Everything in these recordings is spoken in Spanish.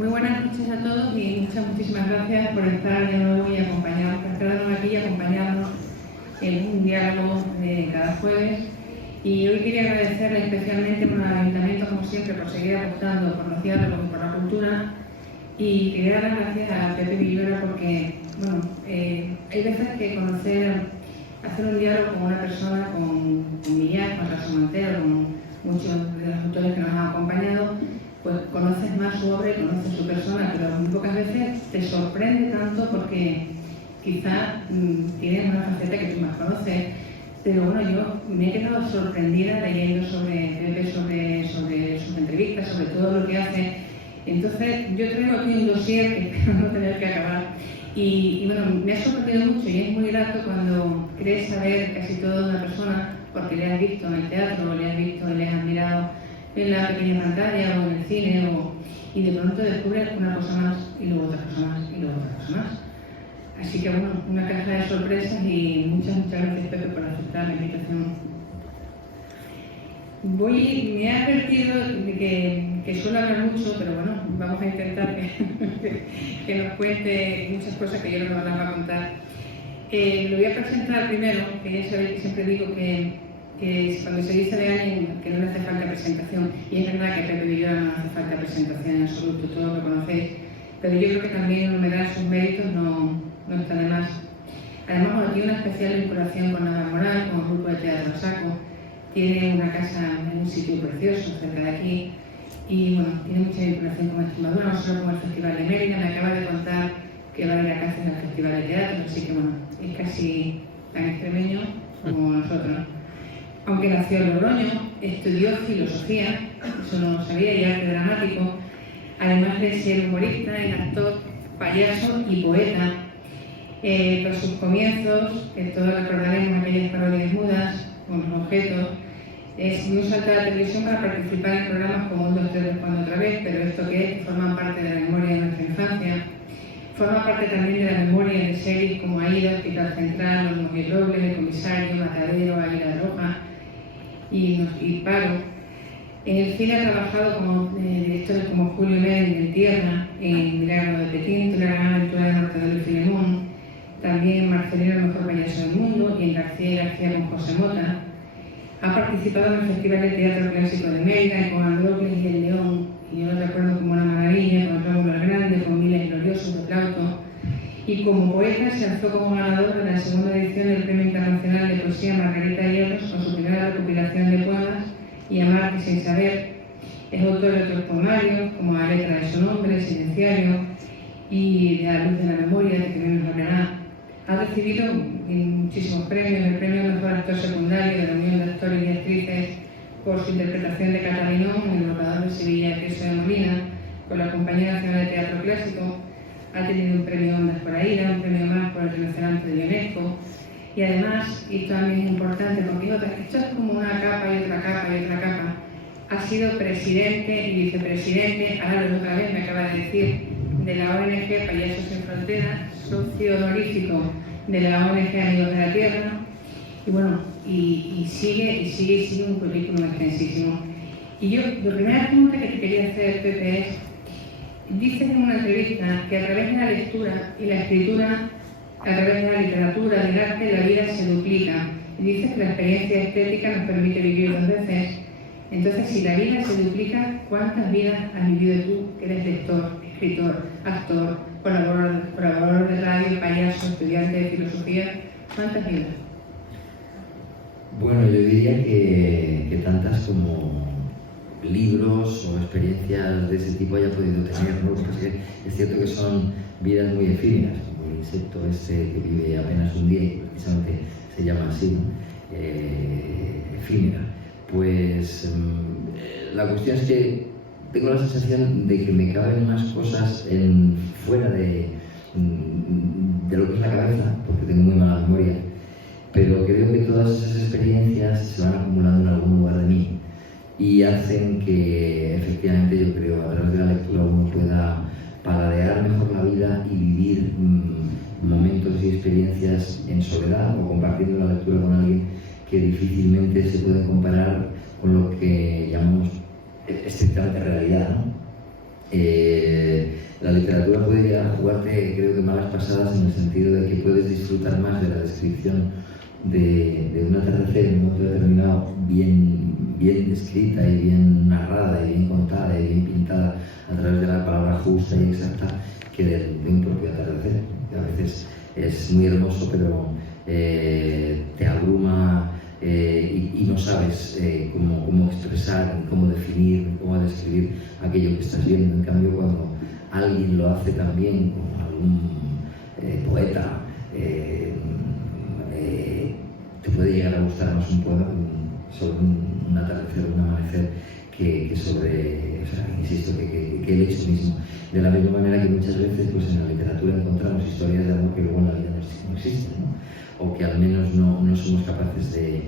Muy buenas noches a todos y muchísimas gracias por estar de nuevo y acompañarnos, por estar aquí y acompañarnos en un diálogo de cada jueves. Y hoy quería agradecerle especialmente al Ayuntamiento, como siempre, por seguir apostando por los diálogos y por la cultura. Y quería dar las gracias a Pepe Villora porque, bueno, hay veces que hacer un diálogo con una persona, con Millán, con Raso Montero, con muchos de los autores que nos han acompañado, pues conoces más su obra y conoces su persona, pero muy pocas veces te sorprende tanto porque quizás tienes una faceta que tú más conoces. Pero bueno, yo me he quedado sorprendida leyendo sobre Pepe, sobre sus entrevistas, sobre todo lo que hace. Entonces, yo traigo aquí un dossier que espero no tener que acabar. Y bueno, me ha sorprendido mucho y es muy grato cuando crees saber casi todo de una persona porque le has visto en el teatro, le has visto y le has admirado en la pequeña pantalla o en el cine y de pronto descubres una cosa más y luego otra cosa más y luego otra cosa más. Así que bueno, una caja de sorpresas y muchas gracias Pepe por aceptar la invitación. Me he advertido de que suelo hablar mucho, pero bueno, vamos a intentar que nos cuente muchas cosas que yo no las va a contar. Lo voy a presentar primero, que ya sabéis que siempre digo que cuando se dice de alguien que no le hace falta presentación, y es verdad que Pepe Villora no hace falta presentación en absoluto, todos lo conocéis, pero yo creo que también enumerar sus méritos no está de más. Además, bueno, tiene una especial vinculación con Nava Moral, con el grupo de teatro Saco, tiene una casa en un sitio precioso cerca de aquí y bueno, tiene mucha vinculación con Extremadura, no solo con el Festival de Mérida. Me acaba de contar que va a ir a casa en el Festival de Teatro, así que bueno, es casi tan extremeño como nosotros. Aunque nació en Logroño, estudió filosofía, eso no lo sabía, y arte dramático, además de ser humorista, es actor, payaso y poeta. Por sus comienzos, que todos recordaremos aquellas parodias mudas con los objetos, dio un salto a la televisión para participar en programas como 1, 2, 3, Responde otra vez, pero esto que es, forman parte de la memoria de nuestra infancia. Forma parte también de la memoria de series como Aida, Hospital Central, Los Mojirrobles, El Comisario, Matadero, Águila Roja y Paro. En el cine ha trabajado como directores como Julio Mel en Tierra, en Milagro de Petín, La gran aventura de Mortadelo y Filemón, también en Marcelino, el mejor payaso del mundo, y en García y García con José Mota. Ha participado en el Festival de Teatro Clásico de Mérida, con Andrócles y El León, y yo lo recuerdo como una maravilla, con Rómulo el Grande, con Miles Gloriosos de Plauto. Y como poeta se alzó como ganador de la segunda edición del Premio Internacional de Poesía Margarita Hierros con su primera recopilación de poemas, Y amarte sin saber. Es autor de otros poemarios, como La letra de su nombre, Silenciario, y de La luz de la memoria, de que menos hablará. Ha recibido muchísimos premios, el premio Mejor Actor Secundario de la Unión de Actores y Actrices por su interpretación de Catalinón en El Borrador de Sevilla de Tirso de Molina, con la Compañía Nacional de Teatro Clásico. Ha tenido un premio Ondas por Aida, un premio más por el Rinoceronte de UNESCO. Y además, y esto también es importante porque esto es como una capa y otra capa y otra capa, ha sido presidente y vicepresidente, ahora lo otra vez me acaba de decir, de la ONG Payasos Sin Fronteras, socio honorífico de la ONG Amigos de la Tierra, y bueno, y sigue un currículum extensísimo. Y yo, la primera pregunta que te quería hacer, Pepe, es, dices en una entrevista que a través de la lectura y la escritura, a través de la literatura, del arte, la vida se duplica. Y dices que la experiencia estética nos permite vivir 2 veces. Entonces, si la vida se duplica, ¿cuántas vidas has vivido tú, que eres lector, escritor, actor, colaborador de radio, payaso, estudiante de filosofía? ¿Cuántas vidas? Bueno, yo diría que tantas como libros o experiencias de ese tipo haya podido tener, ¿no? Porque es cierto que son vidas muy efímeras, como el insecto ese que vive apenas un día y precisamente se llama así, ¿no? Efímera. Pues la cuestión es que tengo la sensación de que me caben más cosas fuera de lo que es la cabeza, porque tengo muy mala memoria, pero creo que todas esas experiencias se van acumulando en algún lugar de mí y hacen que efectivamente, yo creo, a través de la lectura uno pueda paladear mejor la vida y vivir momentos y experiencias en soledad o compartiendo la lectura con alguien que difícilmente se puede comparar con lo que llamamos estrictamente realidad, ¿no? La literatura puede llegar a jugarte, creo que malas pasadas, en el sentido de que puedes disfrutar más de la descripción de un atardecer en un momento determinado, bien descrita y bien narrada y bien contada y bien pintada a través de la palabra justa y exacta, que de un propio atardecer. A veces es muy hermoso, pero te abruma y no sabes cómo expresar, cómo definir, cómo describir aquello que estás viendo. En cambio, cuando alguien lo hace también, como algún poeta, te puede llegar a gustar más un poema sobre un atardecer, un amanecer, que sobre, o sea, insisto, que el hecho mismo. De la misma manera que muchas veces pues, en la literatura encontramos historias de amor que luego en la vida no existen, ¿no? O que al menos no somos capaces de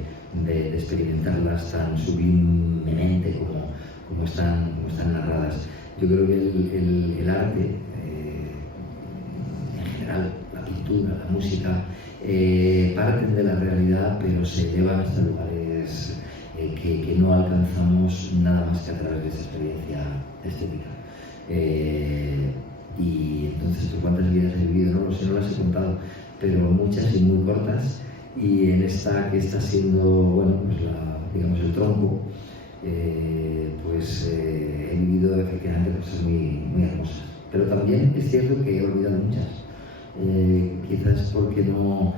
experimentarlas tan sublimemente como están narradas. Yo creo que el arte, en general, la pintura, la música, parten de la realidad, pero se llevan hasta lugares que no alcanzamos nada más que a través de esa experiencia estética. Y entonces, ¿tú cuántas vidas he vivido? No lo sé, no las he contado, pero muchas y muy cortas. Y en esta que está siendo, bueno, pues digamos el tronco, pues he vivido efectivamente cosas muy hermosas. Pero también es cierto que he olvidado muchas. Quizás porque no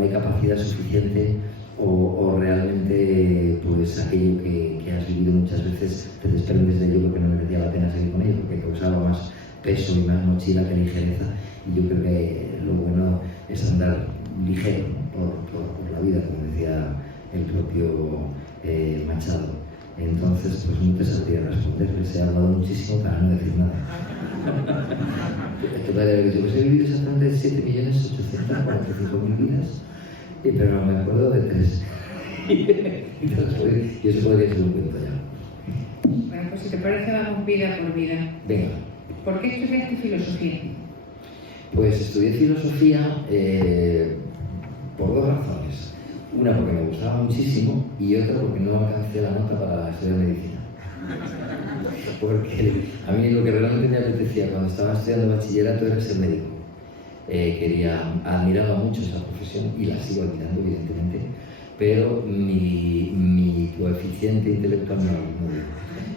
hay capacidad suficiente o realmente pues aquello que has vivido muchas veces te desprendes de ello porque no merecía la pena seguir con ello, porque causaba más peso y más mochila que ligereza. Y yo creo que lo bueno es andar ligero por la vida, como decía el propio Machado. Entonces, pues no te sabría responder, les he hablado muchísimo para no decir nada. Esto podría haber dicho, pues he vivido exactamente 7.845.000 vidas, pero no me acuerdo de 3. Y eso podría ser un cuento ya. Bueno, pues si te parece, vamos vida por vida. Venga. ¿Por qué estudiaste filosofía? Pues estudié filosofía por dos razones. Una porque me gustaba muchísimo y otra porque no alcancé la nota para estudiar medicina. Porque a mí lo que realmente me apetecía cuando estaba estudiando bachillerato era ser médico. Admiraba mucho esa profesión y la sigo admirando, evidentemente, pero mi coeficiente intelectual no lo dio.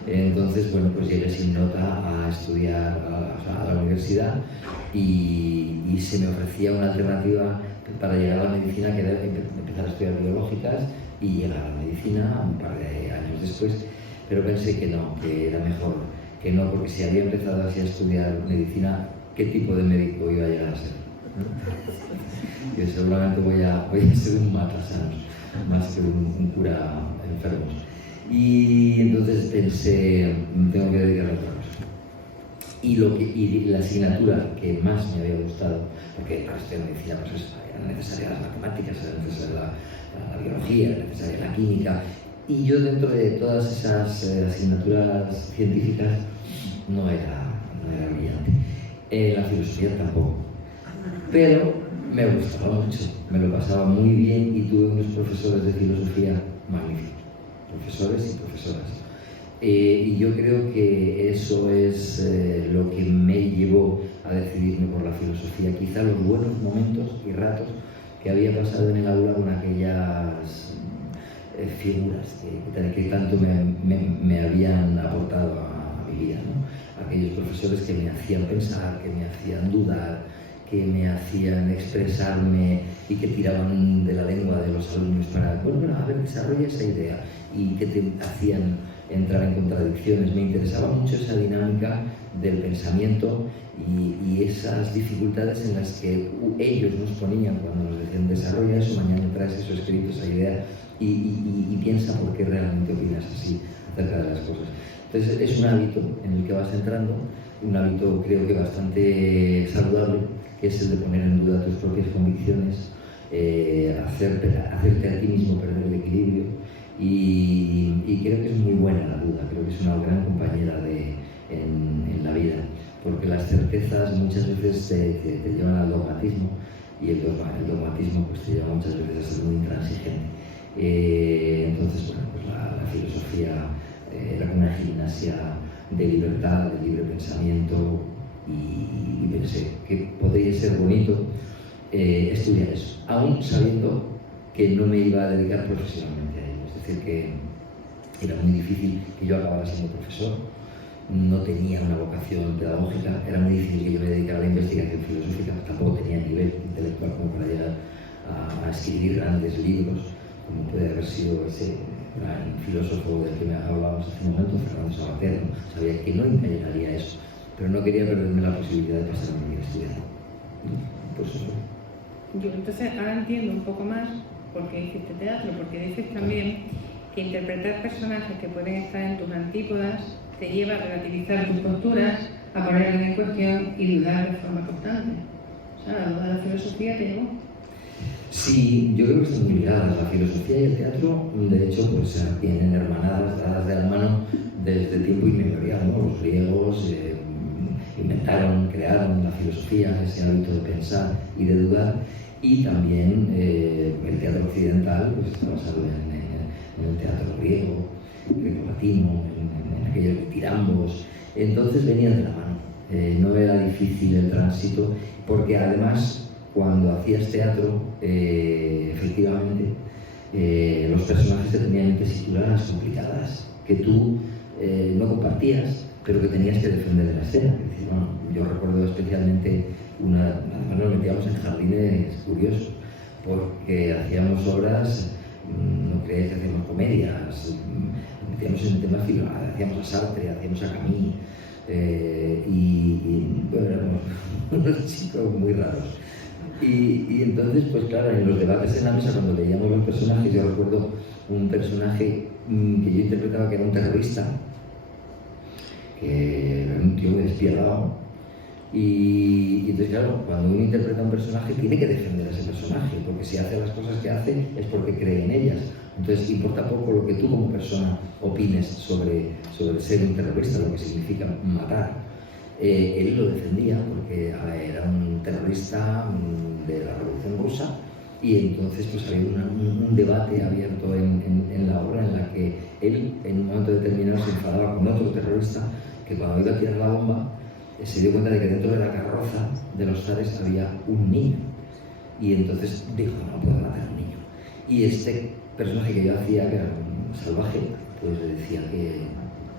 Entonces, bueno, pues llegué sin nota a estudiar a la universidad y se me ofrecía una alternativa para llegar a la medicina, que era empezar a estudiar biológicas y llegar a la medicina un par de años después, pero pensé que no, que era mejor que no, porque si había empezado así a estudiar medicina, ¿qué tipo de médico iba a llegar a ser? Que seguramente voy a ser un matasanos más que un cura enfermo. Y entonces pensé, tengo que dedicarme a otra cosa. Y la asignatura que más me había gustado, porque para estudiar medicina pues eran necesarias las matemáticas, era necesaria la biología, era necesaria la química, y yo dentro de todas esas asignaturas científicas no era brillante. La filosofía tampoco. Pero me gustaba mucho, me lo pasaba muy bien y tuve unos profesores de filosofía magníficos, profesores y profesoras. Y yo creo que eso es lo que me llevó a decidirme por la filosofía. Quizá los buenos momentos y ratos que había pasado en el aula con aquellas figuras que tanto me habían aportado a mi vida, ¿no? Aquellos profesores que me hacían pensar, que me hacían dudar, que me hacían expresarme y que tiraban de la lengua de los alumnos para, bueno, a ver, desarrolla esa idea, y que te hacían entrar en contradicciones. Me interesaba mucho esa dinámica del pensamiento y esas dificultades en las que ellos nos ponían cuando nos decían desarrolla eso, mañana traes eso escrito, esa idea, y piensa por qué realmente opinas así acerca de las cosas. Entonces es un hábito en el que vas entrando, un hábito creo que bastante saludable, que es el de poner en duda tus propias convicciones, hacerte a ti mismo perder el equilibrio, y creo que es muy buena la duda, creo que es una gran compañera en la vida, porque las certezas muchas veces te llevan al dogmatismo, y el dogmatismo pues te lleva muchas veces a ser muy intransigente. Entonces, bueno, pues la filosofía era como una gimnasia de libertad, de libre pensamiento, y pensé que podría ser bonito estudiar eso, aún sabiendo que no me iba a dedicar profesionalmente a ello. Es decir, que era muy difícil que yo acabara siendo profesor, no tenía una vocación pedagógica, era muy difícil que yo me dedicara a la investigación filosófica, tampoco tenía nivel intelectual como para llegar a escribir grandes libros, como puede haber sido ese gran filósofo del que me hablábamos hace un momento, Fernando Savater, ¿no? Sabía que no encañaría eso, pero no quería perderme la posibilidad de pasar a mi vida estudiando. Por eso. Yo entonces ahora entiendo un poco más por qué hiciste teatro, porque dices también que interpretar personajes que pueden estar en tus antípodas te lleva a relativizar tus posturas, a ponerlas en cuestión y dudar de forma constante. O sea, la duda de la filosofía te llevó. Sí, yo creo que están muy ligadas. La filosofía y el teatro, de hecho, pues tienen hermanadas dadas de la mano desde tiempo inmemorial, ¿no? Los griegos crearon la filosofía, ese hábito de pensar y de dudar, y también el teatro occidental pues, está basado en el teatro griego, greco-latino, en aquellos tirambos. Entonces venían de la mano. No era difícil el tránsito, porque además cuando hacías teatro, efectivamente, los personajes te tenían tesituras complicadas que tú no compartías, pero que tenías que defender en la escena. Es decir, bueno, yo recuerdo especialmente además nos metíamos en jardines curiosos, porque hacíamos obras, no creéis que hacíamos comedias, nos metíamos en temas filosóficos, hacíamos a Sartre, hacíamos a Camus, bueno, éramos unos chicos muy raros. Y entonces, pues claro, en los debates en la mesa, cuando leíamos los personajes, yo recuerdo un personaje que yo interpretaba que era un terrorista, que era un tío muy despiadado, y entonces claro, cuando uno interpreta a un personaje tiene que defender a ese personaje, porque si hace las cosas que hace es porque cree en ellas. Entonces importa poco lo que tú como persona opines sobre ser un terrorista, lo que significa matar. Él lo defendía porque era un terrorista de la Revolución Rusa, y entonces pues había un debate abierto en la obra en la que él en un momento determinado se enfadaba con otro terrorista que cuando iba a tirar la bomba se dio cuenta de que dentro de la carroza de los zares había un niño, y entonces dijo: no puedo matar a un niño. Y este personaje que yo hacía, que era un salvaje, pues le decía que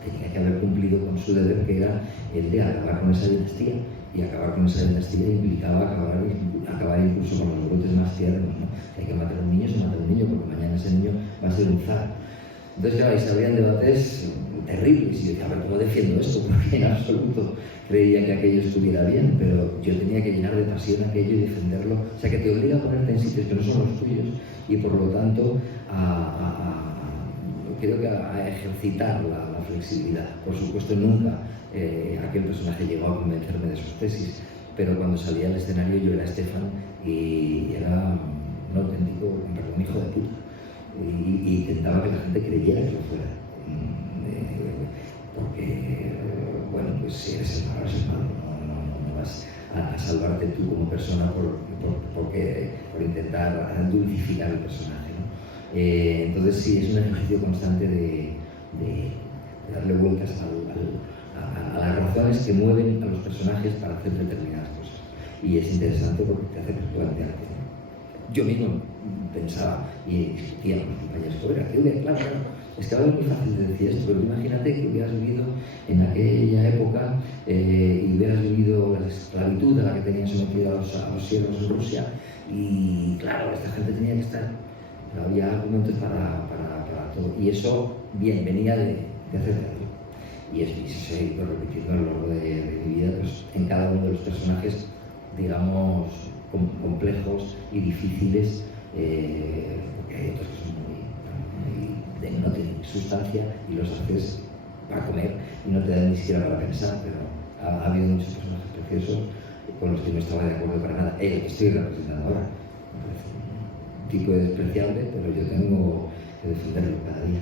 tenía que haber cumplido con su deber, que era el de acabar con esa dinastía, y acabar con esa dinastía implicaba acabar incluso con los brotes más tiernos, ¿no? Que hay que matar a un niño, se mata a un niño, porque mañana ese niño va a ser un zar. Entonces, claro, ahí se abrían debates terribles, y yo decía: a ver, ¿cómo defiendo esto? Porque en absoluto creía que aquello estuviera bien, pero yo tenía que llenar de pasión aquello y defenderlo. O sea, que te obliga a ponerte en sitios que no son los tuyos, y por lo tanto creo que a ejercitar la flexibilidad. Por supuesto, nunca aquel personaje llegó a convencerme de sus tesis, pero cuando salía al escenario yo era Estefan y era un auténtico, perdón, hijo de puta, y intentaba que la gente creyera que lo fuera, porque bueno, pues si eres el malo, eres el malo, no vas a salvarte tú como persona por intentar dulcificar el personaje, ¿no? Entonces sí, es un ejercicio constante de darle vueltas a las razones que mueven a los personajes para hacer determinadas cosas, y es interesante porque te hace plantearte, ¿no? Yo mismo pensaba y discutía con mis compañeros, claro, es que ahora es muy fácil de decir esto, pero imagínate que hubieras vivido en aquella época y hubieras vivido la esclavitud a la que tenían sometido a los siervos en Rusia, y claro, esta gente tenía que estar, había argumentos para todo, y eso bien venía de hacer teatro, y se ha ido repitiendo a lo largo de mi vida, pues, en cada uno de los personajes, digamos, complejos y difíciles, porque hay otros que son no tienen sustancia y los haces para comer y no te dan ni siquiera para pensar, pero ha habido muchos personajes preciosos con los que no estaba de acuerdo para nada. El que estoy representando ahora me parece un tipo de despreciable, pero yo tengo que defenderlo cada día.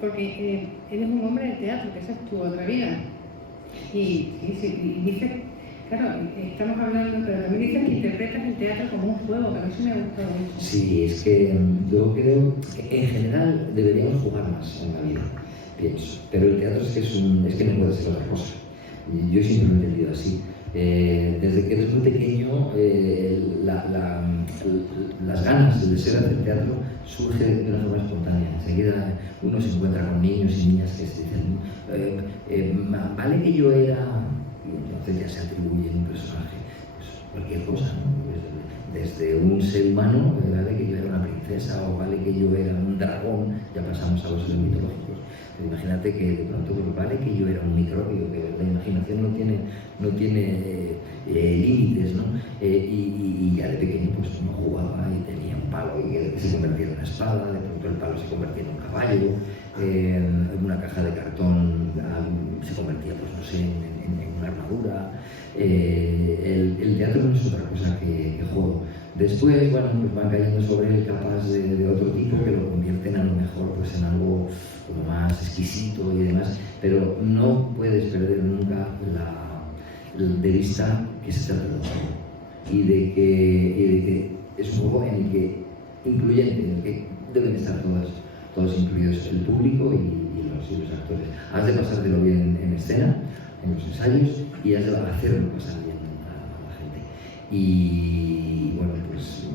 Porque eres un hombre de teatro, que esa es tu otra vida. Y dices, claro, estamos hablando, pero también dices que interpretas el teatro como un juego, que a mí eso me ha gustado mucho. Sí, es que yo creo que en general deberíamos jugar más en la vida. pienso. Pero el teatro es que no puede ser otra cosa. Yo siempre lo he entendido así. Desde que eres muy pequeño, las ganas, el deseo de hacer teatro surge de una forma espontánea. Enseguida uno se encuentra con niños y niñas que se dicen, vale que yo era, y entonces ya se atribuye un personaje, pues cualquier cosa, ¿no? Desde un ser humano, vale que yo era una princesa, o vale que yo era un dragón, ya pasamos a los seres mitológicos. Imagínate que de pronto, pues, vale que yo era un microbio, que la imaginación no tiene límites, ¿no? Y ya de pequeño pues uno jugaba y tenía un palo y se convertía en una espada, de pronto el palo se convertía en un caballo, una caja de cartón se convertía, pues no sé, en una armadura. El teatro no es otra cosa que juego. Después, bueno, pues van cayendo sobre él capas de otro tipo que lo convierten a lo mejor pues en algo como más exquisito y demás, pero no puedes perder nunca de vista que se trata de un juego y de que es un juego en el que incluyente, en el que deben estar todos incluidos, el público y los actores. Has de pasártelo bien en escena, en los ensayos, y has de hacerlo pasar bien a la gente. Y bueno, pues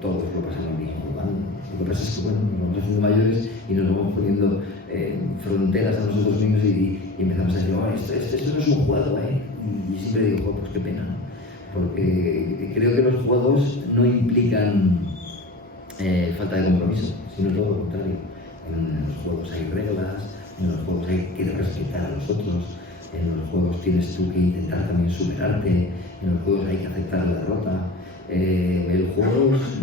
todos lo pasamos bien jugando. Lo que pasa es que bueno, nos vamos haciendo mayores y nos vamos poniendo fronteras a nosotros mismos y empezamos a decir, oh, esto no es un juego, Y siempre digo, oh, pues qué pena, ¿no? Porque creo que los juegos no implican falta de compromiso, sino todo lo contrario. En los juegos hay reglas, en los juegos hay que respetar a los otros, en los juegos tienes tú que intentar también superarte, en los juegos hay que aceptar la derrota. El juego es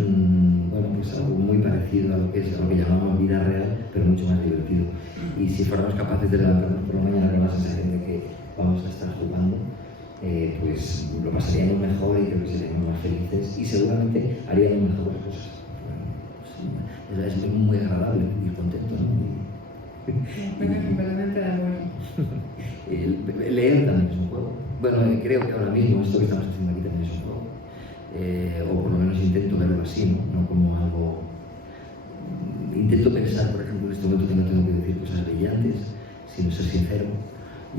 bueno, pues algo muy parecido a lo que llamamos vida real, pero mucho más divertido. Y si fuéramos capaces de levantarnos por la mañana con la sensación de que vamos a estar jugando, pues lo pasaríamos mejor y creo que seríamos más felices y seguramente haríamos mejores cosas. Bueno, es muy agradable y contento, ¿no? Bueno, completamente de acuerdo. Leer también es un juego. Bueno, creo que ahora mismo esto que estamos haciendo aquí también es un juego. O por lo menos intento verlo así, ¿no? Como algo... Intento pensar, por ejemplo, en este momento tengo que decir cosas brillantes, sino ser sincero.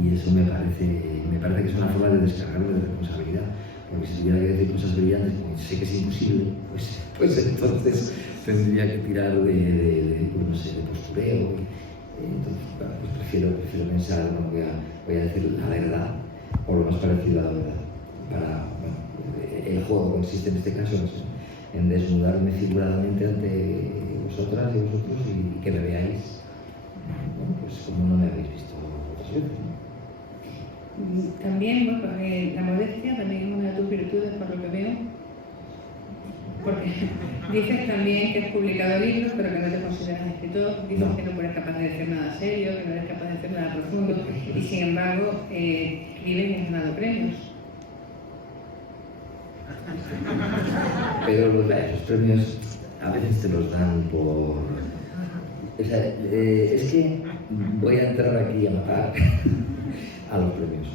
Y eso me parece que es una forma de descargarme de responsabilidad. Porque si tuviera que decir cosas brillantes, como sé que es imposible, pues entonces tendría que tirar pues no sé, de postureo. Entonces, bueno, pues prefiero pensar, no voy a decir la verdad, o lo más parecido a la verdad. Bueno, el juego consiste en este caso en desnudarme figuradamente ante vosotras y vosotros y que me veáis, bueno, pues como no me habéis visto otras veces, ¿no? También, bueno, la modestia también es una de tus virtudes, por lo que veo, porque dices también que has publicado libros, pero que no te consideras escritor, dices que no eres capaz de decir nada serio, que no eres capaz de decir nada profundo, y sin embargo escribes y has ganado premios. Pero los premios a veces te los dan por... O sea, es que voy a entrar aquí a matar a los premios.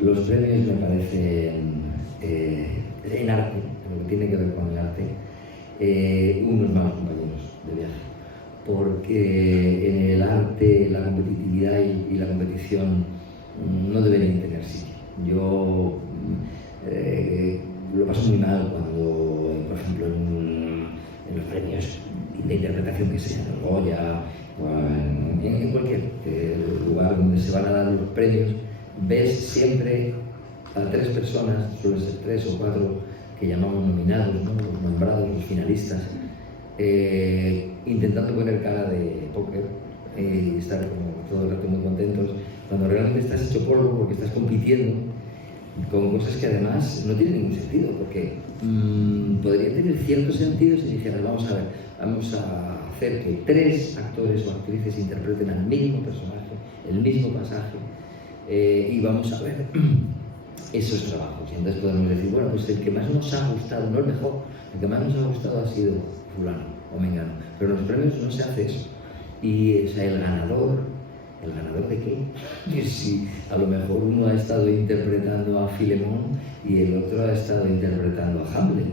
Los premios me parecen, en arte, en lo que tiene que ver con el arte, unos malos compañeros de viaje. Porque en el arte la competitividad y la competición no deberían tener sitio. Yo lo paso muy mal cuando, por ejemplo, en los premios de interpretación que sean, en Goya, o en cualquier lugar donde se van a dar los premios, ves siempre a 3 personas, suelen ser 3 o 4, que llamamos nominados, ¿no? Los nombrados, los finalistas, intentando poner cara de póker y estar como todo el rato muy contentos, cuando realmente estás hecho polvo porque estás compitiendo con cosas que además no tienen ningún sentido, porque podrían tener cierto sentido si dijeras, vamos a ver, vamos a hacer que 3 actores o actrices interpreten al mismo personaje, el mismo pasaje, y vamos a ver esos trabajos. Y entonces podemos decir, bueno, pues el que más nos ha gustado, no el mejor, el que más nos ha gustado ha sido fulano o mengano, pero en los premios no se hace eso. Y o sea, ¿el ganador de qué? Si a lo mejor uno ha estado interpretando a Filemón y el otro ha estado interpretando a Hamlet,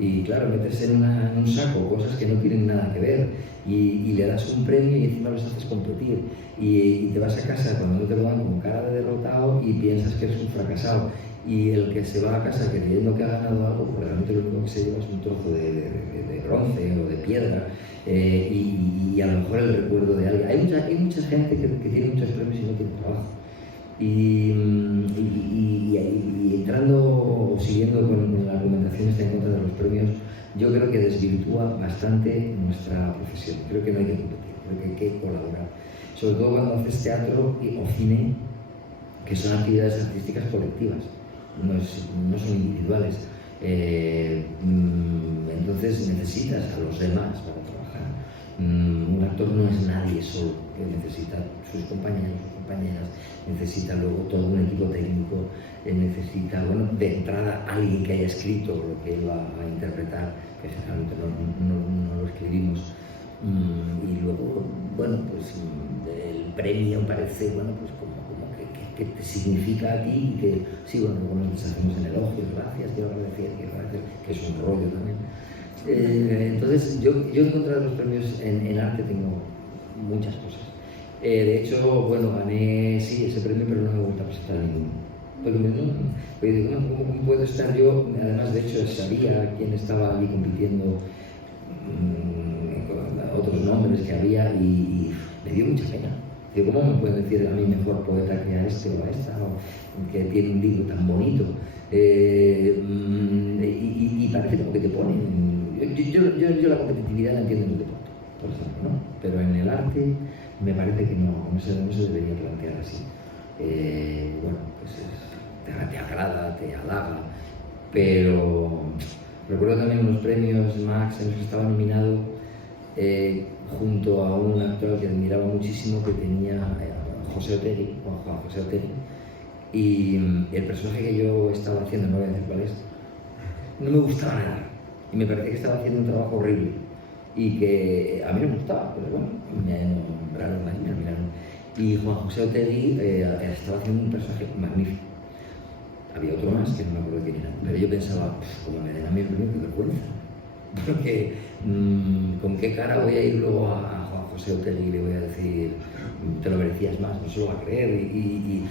Y claro, metes en un saco cosas que no tienen nada que ver y le das un premio y encima los haces competir. Y te vas a casa cuando no te lo dan con cara de derrotado y piensas que eres un fracasado. Y el que se va a casa creyendo que ha ganado algo, pues realmente lo único que se lleva es un trozo de bronce o de piedra y a lo mejor el recuerdo de alguien. Hay mucha gente que tiene muchos premios y no tiene trabajo. Y entrando o siguiendo con la argumentación esta en contra de los premios, yo creo que desvirtúa bastante nuestra profesión. Creo que no hay que competir, creo que hay que colaborar. Sobre todo cuando haces teatro o cine, que son actividades artísticas colectivas, no son individuales. Entonces necesitas a los demás para trabajar. Un actor no es nadie solo, que necesita sus compañeros, sus compañeras, necesita luego todo un equipo técnico, necesita, bueno, de entrada alguien que haya escrito lo que él va a interpretar, que generalmente no lo escribimos. Y luego, bueno, pues el premio parece, bueno, pues como que te significa a ti y que, sí, bueno, luego nos hacemos en elogios, gracias, quiero agradecer, que es un rollo también. Entonces, yo en contra de los premios en arte tengo muchas cosas. De hecho, bueno, gané, sí, ese premio, pero no me gusta presentar a ninguno. Porque digo, ¿cómo puedo estar yo? Además, de hecho, sabía quién estaba allí compitiendo, otros nombres que había y me dio mucha pena. Digo, ¿cómo me pueden decir a mí mejor poeta que a este o a esta, o que tiene un libro tan bonito? Y parece como que te ponen. Yo la competitividad la entiendo en el deporte, por ejemplo, ¿no? Pero en el arte me parece que no se debería plantear así. Bueno, pues te agrada, te halaga, pero recuerdo también unos premios Max en los que estaba nominado junto a un actor que admiraba muchísimo, que tenía José Otegi, Juan José Otegi, y el personaje que yo estaba haciendo, no voy a decir cuál es, no me gustaba nada y me parecía que estaba haciendo un trabajo horrible y que a mí no me gustaba, pero bueno, me nombraron ahí, me miraron. Y Juan José Otegi estaba haciendo un personaje magnífico. Había otro más que no me acuerdo quién era, pero yo pensaba, como me den a mí el premio, qué vergüenza. Porque con qué cara voy a ir luego a Juan José Otegi y le voy a decir, te lo merecías más, no se lo va a creer y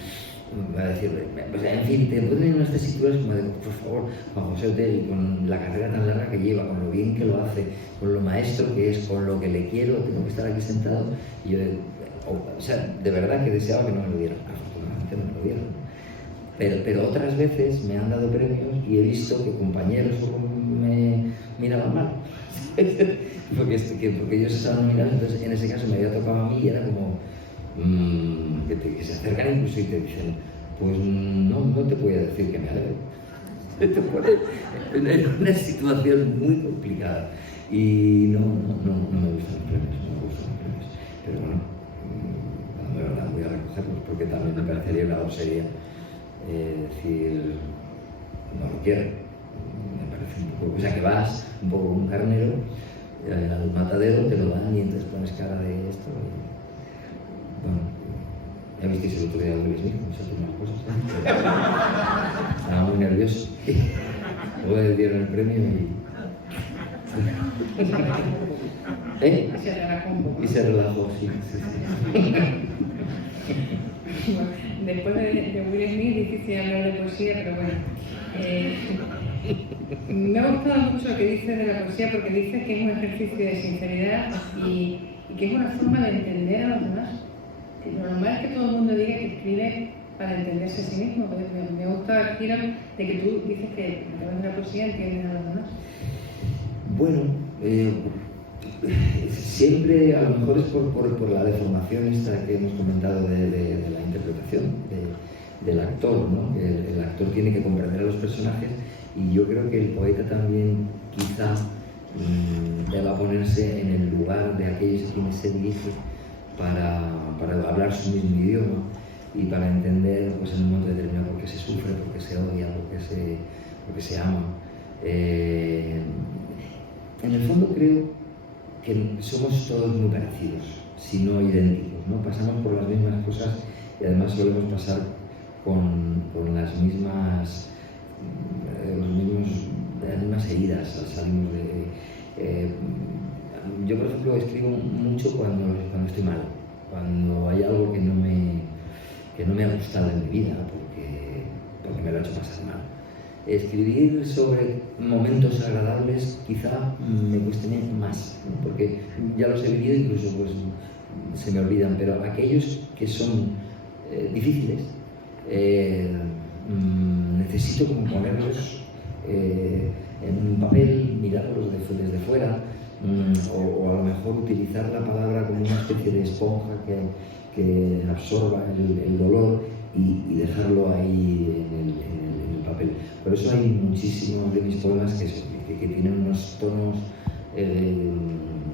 va a decir, pues, en fin, te ponen en unas tesituras como de, por favor, Juan José Otegi, con la carrera tan larga que lleva, con lo bien que lo hace, con lo maestro que es, con lo que le quiero, tengo que estar aquí sentado. Y yo, o sea, de verdad que deseaba que no me lo dieran. Afortunadamente no me lo dieron. Pero otras veces me han dado premios y he visto que compañeros me miraban mal. porque ellos estaban nominados, entonces en ese caso me había tocado a mí y era como que se acercan incluso y te dicen, pues no te voy a decir que me alegro. Te pone en una situación muy complicada y no me gustan los premios, pero bueno, de verdad voy a recogerlos porque también me parecería una grosería decir no lo quiero. Me parece un poco, o sea, que vas un poco como un carnero al matadero, te lo dan y entonces pones cara de esto y, bueno, ya visteis el otro día de Luis mismo, esas son unas cosas. Estaba muy nervioso. Luego le dieron el premio y se relajó, sí. Bueno, después de Will Smith es difícil hablar de poesía, pero bueno. Me ha gustado mucho lo que dices de la poesía, porque dices que es un ejercicio de sinceridad y que es una forma de entender a los demás. Que lo normal es que todo el mundo diga que escribe para entenderse a sí mismo. Me gusta, Kira, de que tú dices que a través de la poesía entiendes a los demás. Bueno, siempre a lo mejor es por la deformación esta que hemos comentado de la interpretación del actor, ¿no? El actor tiene que comprender a los personajes y yo creo que el poeta también quizá deba ponerse en el lugar de aquellos a quienes se dirige para hablar su mismo idioma y para entender, pues, en un momento determinado por qué se sufre, por qué se odia, por qué se ama. En el fondo creo que somos todos muy parecidos, si no idénticos, ¿no? Pasamos por las mismas cosas y además solemos pasar con las mismas, los mismos unas heridas, salimos de... yo, por ejemplo, escribo mucho cuando estoy mal, cuando hay algo que no me ha gustado en mi vida, porque me lo ha hecho pasar mal. Escribir sobre momentos agradables quizá me cueste más, ¿no? Porque ya los he vivido, incluso pues, se me olvidan, pero aquellos que son difíciles, necesito como ponerlos en un papel, mirarlos desde fuera, o a lo mejor utilizar la palabra como una especie de esponja que absorba el dolor y dejarlo ahí en el papel. Por eso hay muchísimos de mis poemas que tienen unos tonos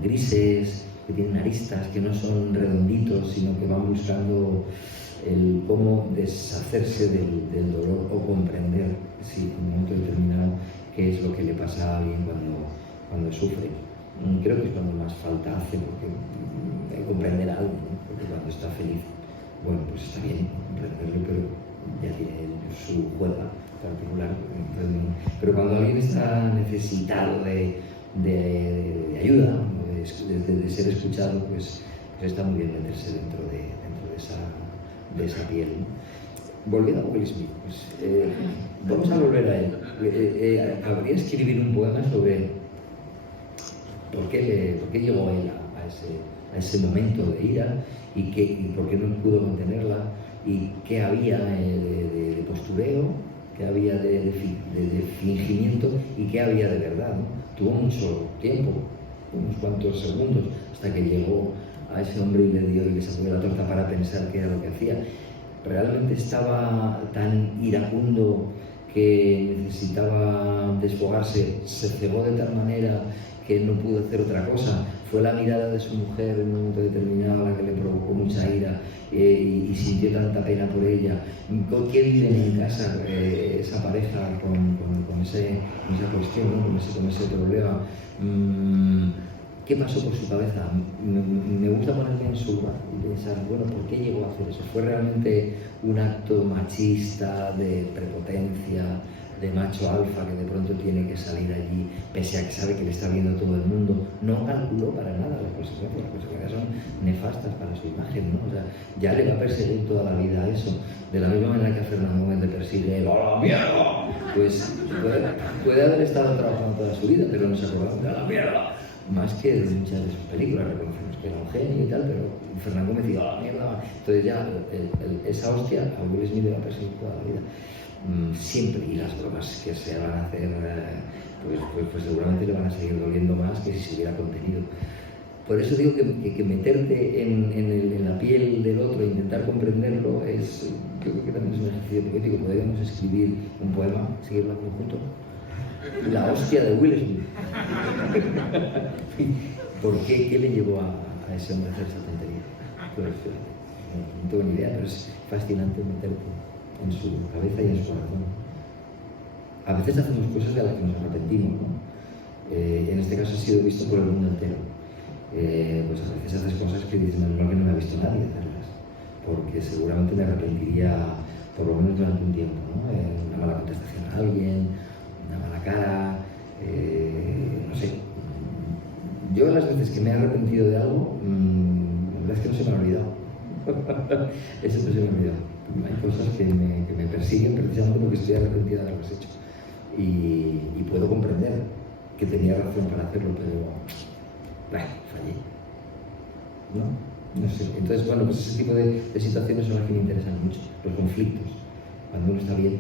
grises, que tienen aristas, que no son redonditos, sino que van buscando el cómo deshacerse del dolor o comprender, sí, en un momento determinado, qué es lo que le pasa a alguien cuando sufre. Creo que es cuando más falta hace, porque comprender algo, ¿no? Porque cuando está feliz, bueno, pues está bien comprenderlo, pero ya tiene su cuerda particular. Pero cuando alguien está necesitado de ayuda, de ser escuchado, pues está muy bien meterse dentro de esa piel, ¿no? Volviendo a Will Smith, pues, vamos a volver a él. Habría escribir un poema sobre por qué llegó él a ese momento de ira y por qué no pudo contenerla, y qué había de postureo, qué había de fingimiento y qué había de verdad, ¿no? Tuvo mucho tiempo, unos cuantos segundos, hasta que llegó a ese hombre y le sacó la torta para pensar qué era lo que hacía. Realmente estaba tan iracundo que necesitaba desfogarse, se cegó de tal manera que no pudo hacer otra cosa. Fue la mirada de su mujer en un momento determinado la que le provocó mucha ira, y sintió tanta pena por ella. ¿Qué viven en casa esa pareja con esa cuestión, ¿no? con ese problema? ¿Qué pasó por su cabeza? Me gusta ponerme en su lugar y pensar, bueno, ¿por qué llegó a hacer eso? ¿Fue realmente un acto machista, de prepotencia, de macho alfa que de pronto tiene que salir allí, pese a que sabe que le está viendo todo el mundo? No calculó para nada las consecuencias son nefastas para su imagen, ¿no? O sea, ya le va a perseguir toda la vida eso. De la misma manera que a Fernando Gómez le persigue el ¡a la mierda! Pues puede haber estado trabajando toda su vida, pero no se acordaba de la mierda. Más que de muchas de sus películas, reconocemos que era un genio y tal, pero Fernando Gómez dijo ¡a la mierda! Entonces ya esa hostia a Will Smith le va a perseguir toda la vida. Siempre, y las bromas que se van a hacer, pues seguramente le van a seguir doliendo más que si se hubiera contenido. Por eso digo que meterte en la piel del otro e intentar comprenderlo yo creo que también es un ejercicio poético. Podríamos escribir un poema, seguirlo en conjunto. La hostia de Will Smith. ¿Por qué? ¿Qué le llevó a ese hombre a hacer esa tontería? Pues no tengo ni idea, pero es fascinante meterte en su cabeza y en su corazón. A veces hacemos cosas de las que nos arrepentimos, ¿no? En este caso ha sido visto por el mundo entero. Pues a veces haces cosas que dices, no, que no me ha visto nadie hacerlas, porque seguramente me arrepentiría por lo menos durante un tiempo, ¿no? Una mala contestación a alguien, una mala cara, no sé. Yo las veces que me he arrepentido de algo, la verdad es que no se me ha olvidado. Eso no se me ha olvidado. Hay cosas que me persiguen precisamente porque estoy arrepentido de haberlas hecho. Y puedo comprender que tenía razón para hacerlo, pero fallé. No sé. Entonces, bueno, pues ese tipo de situaciones son las que me interesan mucho. Los conflictos. Cuando uno está bien,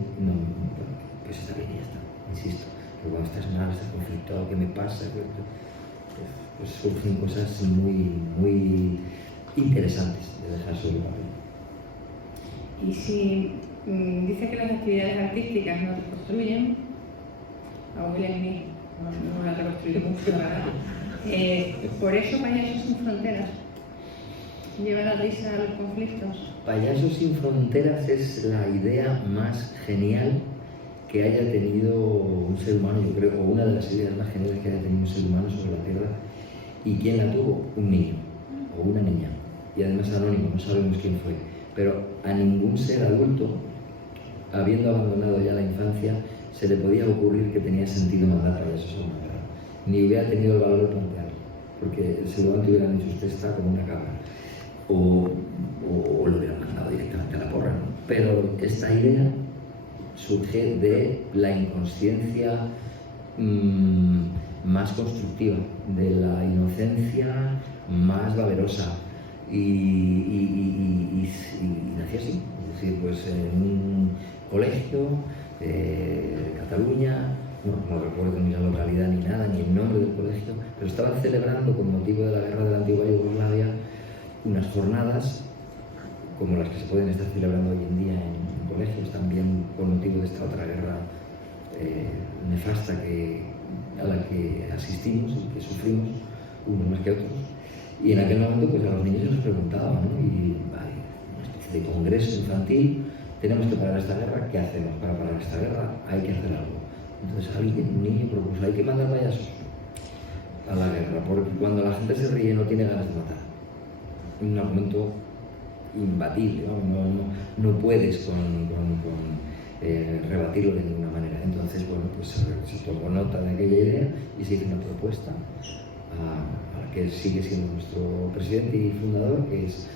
pues está bien y ya está. Insisto. Pero cuando estás mal, estás conflictado, ¿qué me pasa? Pues surgen cosas muy, muy interesantes de dejar sobre el papel. Y si dice que las actividades artísticas no reconstruyen, a Will Smith no la reconstruye mucho, ¿verdad? Por eso Payasos sin Fronteras lleva la risa a los conflictos. Payasos sin Fronteras es la idea más genial que haya tenido un ser humano, yo creo, o una de las ideas más geniales que haya tenido un ser humano sobre la Tierra. ¿Y quién la tuvo? Un niño o una niña. Y además anónimo, no sabemos quién fue. Pero a ningún ser adulto, habiendo abandonado ya la infancia, se le podía ocurrir que tenía sentido mandar payasos a una guerra, ni hubiera tenido el valor de plantearlo, porque seguramente hubieran dicho usted está como una cabra, o lo hubieran mandado directamente a la porra, ¿no? Pero esta idea surge de la inconsciencia más constructiva, de la inocencia más valerosa, y nació así, es decir, pues en un colegio Cataluña, no recuerdo ni la localidad ni nada, ni el nombre del colegio, pero estaban celebrando con motivo de la guerra de la antigua Yugoslavia unas jornadas como las que se pueden estar celebrando hoy en día en colegios, también con motivo de esta otra guerra nefasta a la que asistimos y que sufrimos, unos más que otros. Y en aquel momento pues a los niños se les preguntaba, ¿no? Y vale, una especie de congreso infantil, tenemos que parar esta guerra, ¿qué hacemos para parar esta guerra? Hay que hacer algo. Entonces un niño propuso, hay que mandar payasos a la guerra, porque cuando la gente se ríe no tiene ganas de matar. Un argumento imbatible, no puedes rebatirlo de ninguna manera. Entonces, bueno, pues se tomó nota de aquella idea y se hizo una propuesta a la que sigue siendo nuestro presidente y fundador, que es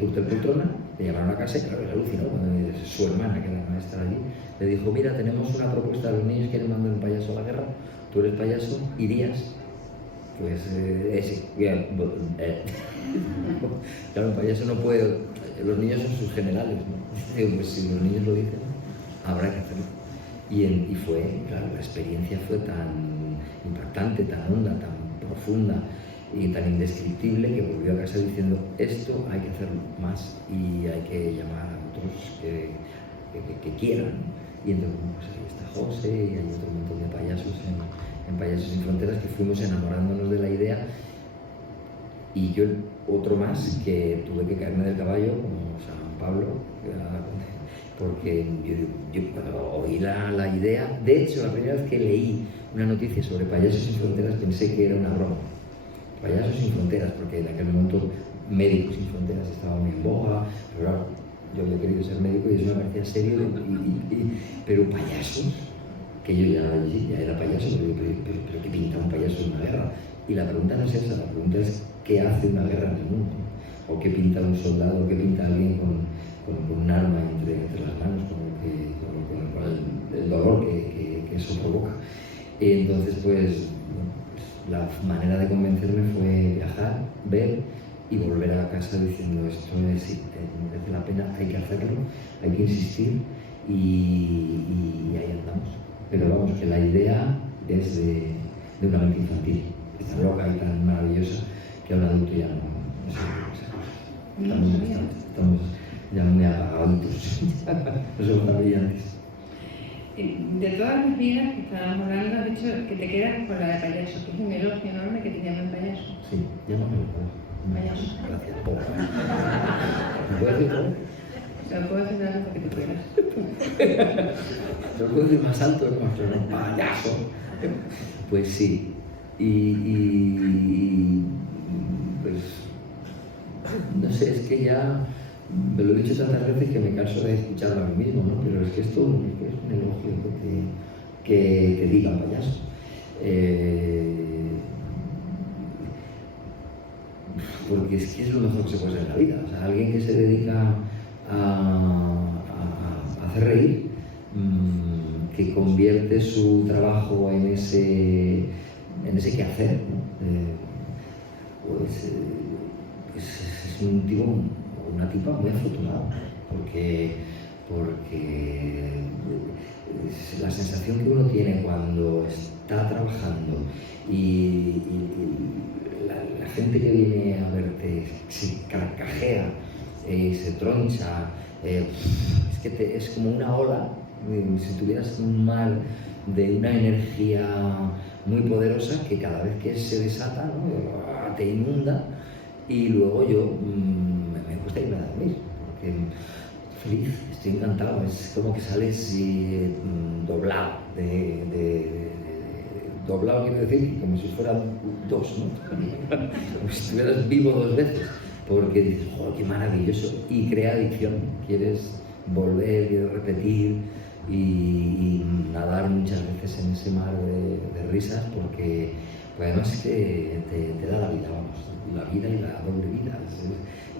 Turtel Poltrona. Le llamaron a casa y claro, él alucinó cuando su hermana, que era la maestra allí, le dijo, mira, tenemos una propuesta de los niños, quieren mandar un payaso a la guerra, tú eres payaso, ¿irías? Pues ese. Claro, un payaso no puede, los niños son sus generales, ¿no? Digo, pues si los niños lo dicen, habrá que hacerlo. Y fue, claro, la experiencia fue tan impactante, tan honda, tan profunda y tan indescriptible que volvió a casa diciendo, esto hay que hacerlo más y hay que llamar a otros que quieran. Y entonces, pues ahí está José y hay otro montón de payasos en Payasos Sin Fronteras que fuimos enamorándonos de la idea. Y yo, otro más, que tuve que caerme del caballo, como San Pablo, porque yo cuando oí la idea, de hecho, la primera vez que leí una noticia sobre Payasos Sin Fronteras pensé que era una broma. Payasos Sin Fronteras, porque en aquel momento Médicos Sin Fronteras estaba muy en boga, pero claro, yo había querido ser médico y eso me parecía serio, pero payasos, que yo ya era payaso, pero ¿qué pinta un payaso en una guerra? Y la pregunta no es esa, la pregunta es ¿qué hace una guerra en el mundo? ¿O qué pinta un soldado? ¿O qué pinta alguien con un arma entre las manos, con el dolor que eso provoca? Y entonces, pues, la manera de convencerme fue viajar, ver y volver a casa diciendo esto merece la pena, hay que hacerlo, hay que insistir y ahí andamos. Pero vamos, que la idea es de una mente infantil, es tan loca y tan maravillosa que a un adulto ya no se puede. Estamos ya muy apagaditos, no somos tan brillantes. De todas las vidas que estábamos hablando, has dicho que te quedas con la de payaso, que es un elogio enorme que te llaman payaso. Sí, llámame payaso. Gracias. ¿Me puedes decir cómo? Lo puedo hacer algo porque tú quieras. Lo puedo decir más alto, no, payaso. Pues sí. Y pues no sé, es que ya me lo he dicho tantas veces que me canso de escucharlo a mí mismo, ¿no? Pero es que esto es un elogio que te diga payaso. Porque es que es lo mejor que se puede hacer en la vida. O sea, alguien que se dedica a hacer reír, que convierte su trabajo en ese quehacer, ¿no? Pues es un tipo, una tipa muy afortunada, porque la sensación que uno tiene cuando está trabajando y la gente que viene a verte se carcajea, se troncha, es que es como una ola, si tuvieras un mar de una energía muy poderosa que cada vez que se desata, ¿no? Te inunda y luego yo me cuesta irme a dormir porque feliz, estoy encantado, es como que sales doblado, doblado quiere decir como si fueran dos, ¿no? Como si estuvieras vivo dos veces, porque dices, ¡oh, qué maravilloso! Y crea adicción, quieres volver, quieres repetir, y nadar muchas veces en ese mar de risas, porque además es que te da la vida, vamos, la vida y la doble vida.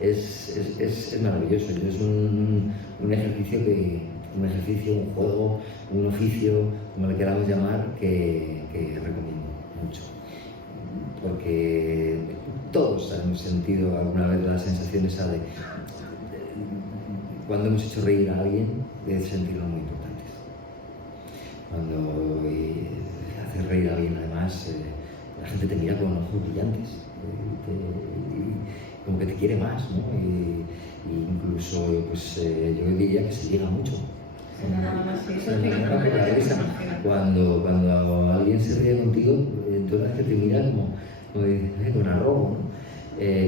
Es maravilloso. Es un ejercicio, un juego, un oficio, como le queramos llamar, que recomiendo mucho. Porque todos hemos sentido alguna vez la sensación esa de cuando hemos hecho reír a alguien, de sentirlo muy importantes. Cuando haces reír a alguien, además, la gente te mira con ojos brillantes y como que te quiere más, ¿no? Y incluso, pues, yo diría que se llega mucho. Cuando alguien se ríe contigo, entonces que te mira como con arrobo, ¿no?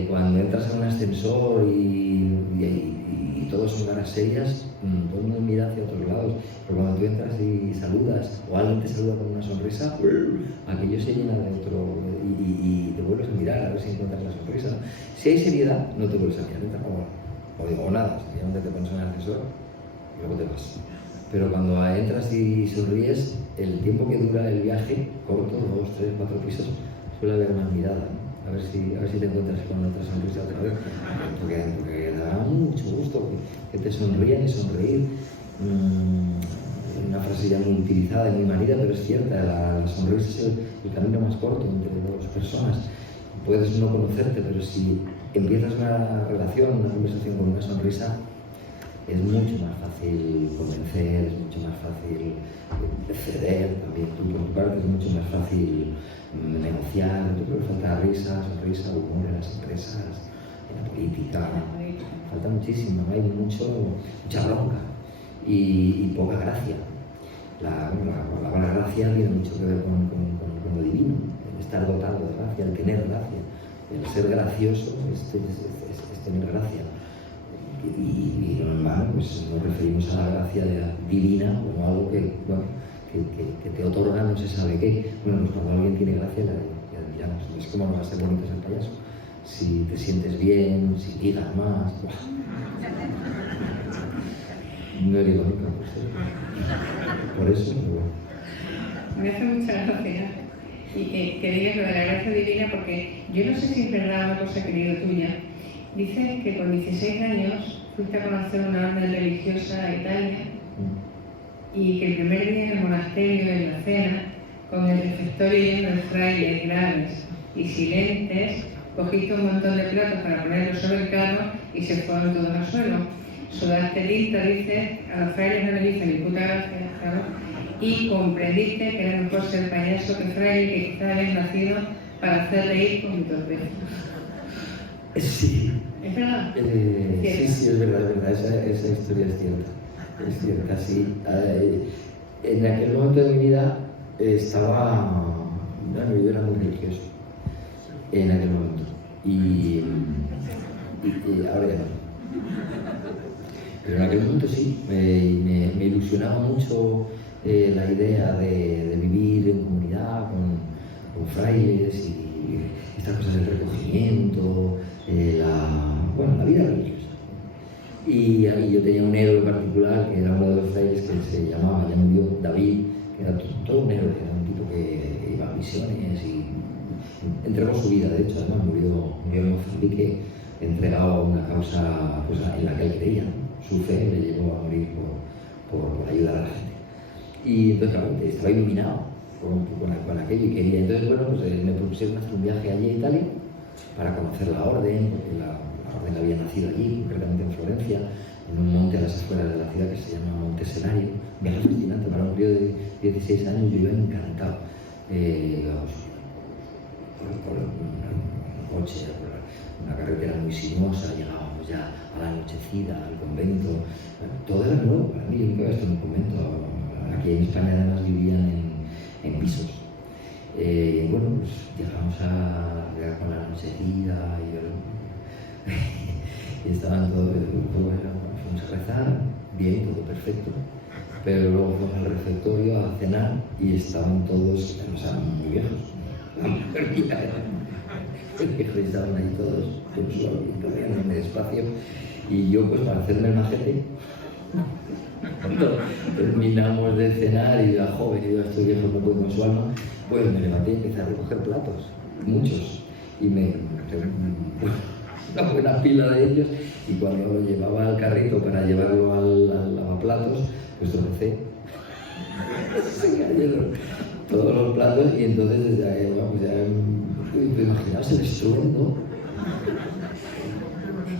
Cuando entras en un ascensor y todos son caras serias, todo el mundo mira hacia otros lados, pero cuando tú entras y saludas, o alguien te saluda con una sonrisa, aquello se llena de otro, y te vuelves a mirar a ver si encuentras la sonrisa, ¿no? Si hay seriedad, no te vuelves a mirar, o nada, sencillamente te pones en el ascensor y luego te vas. Pero cuando entras y sonríes, el tiempo que dura el viaje, corto, 2, 3, 4 pisos, suele haber más mirada, ¿no? A ver si te encuentras con otra sonrisa otra vez, porque da mucho gusto que te sonrían y sonreír. Una frase ya muy utilizada y muy manida, pero es cierta, la sonrisa es el camino más corto entre dos personas. Puedes no conocerte, pero si empiezas una relación, una conversación con una sonrisa, es mucho más fácil convencer, es mucho más fácil ceder, también tú por tu parte es mucho más fácil negociar. Yo creo que falta risa, sonrisa, humor en las empresas, en la política, falta muchísimo, ¿no? Hay mucha bronca y poca gracia. La palabra gracia tiene mucho que ver con lo divino, el estar dotado de gracia, el tener gracia, el ser gracioso es tener gracia. Y normal, pues nos referimos a la gracia divina como algo que te otorga no se sabe qué. Bueno, pues cuando alguien tiene gracia la admiramos. Es como no va a ser bonito ser payaso. Si te sientes bien, si ligas más. No digo nunca, por eso, pero bueno. Me hace mucha gracia y que digas lo de la gracia divina, porque yo no sé si es verdad una cosa que he leído tuya. Dices que con 16 años fuiste a conocer una orden religiosa a Italia y que el primer día en el monasterio, en la cena, con el refectorio lleno de frailes graves y silentes, cogiste un montón de platos para ponerlos sobre el carro y se fueron todos al suelo. Sudaste tinta, dices, a los frailes no les dice ni puta gracia, claro, y comprendiste que era mejor ser payaso que fraile, que quizás habías nacido para hacer reír con mi torpeza. Sí. ¿Es verdad? Sí, es verdad, esa historia es cierta, sí. En aquel momento de mi vida yo era muy religioso, en aquel momento, y ahora ya no. Pero en aquel momento sí, me ilusionaba mucho la idea de vivir en comunidad, con frailes y estas cosas del recogimiento, la vida religiosa. Y yo tenía un héroe particular, que era uno de los frailes, que se llamaba, ya murió, David, que era todo un héroe, que era un tipo que iba a misiones y entregó su vida. De hecho, además murió en Mozambique, entregado a una causa pues, en la que él creía. Su fe le llevó a morir por ayudar a la gente. Y entonces, claro, estaba iluminado con aquello y quería. Entonces, bueno, pues me propusieron hacer un viaje allí a Italia para conocer la orden, porque la orden había nacido allí, concretamente en Florencia, en un monte a las afueras de la ciudad que se llama Monte Senario. Un viaje fascinante para un crío de 16 años, yo iba encantado. Por un coche, por una carretera muy sinuosa, llegábamos ya a la anochecida, al convento. Todo era nuevo para mí, yo nunca había estado en un convento. Aquí en España además vivían en pisos. Bueno, pues llegamos a llegar con la anochecida y estaban todos, fuimos a rezar, bien, todo perfecto. Pero luego fuimos al refectorio a cenar y estaban todos, o sea, muy viejos. La mayoría eran viejos y estaban ahí todos, y todavía en el espacio. Y yo, pues para hacerme el majete, Cuando terminamos de cenar y la joven y yo estoy viejo, no puedo con su alma, pues me levanté y empecé a recoger platos, muchos, y me una buena pila de ellos, y cuando lo llevaba al carrito para llevarlo al lavaplatos, pues tropecé. Se cayeron todos los platos y entonces desde ahí, vamos, ya imaginaos el estruendo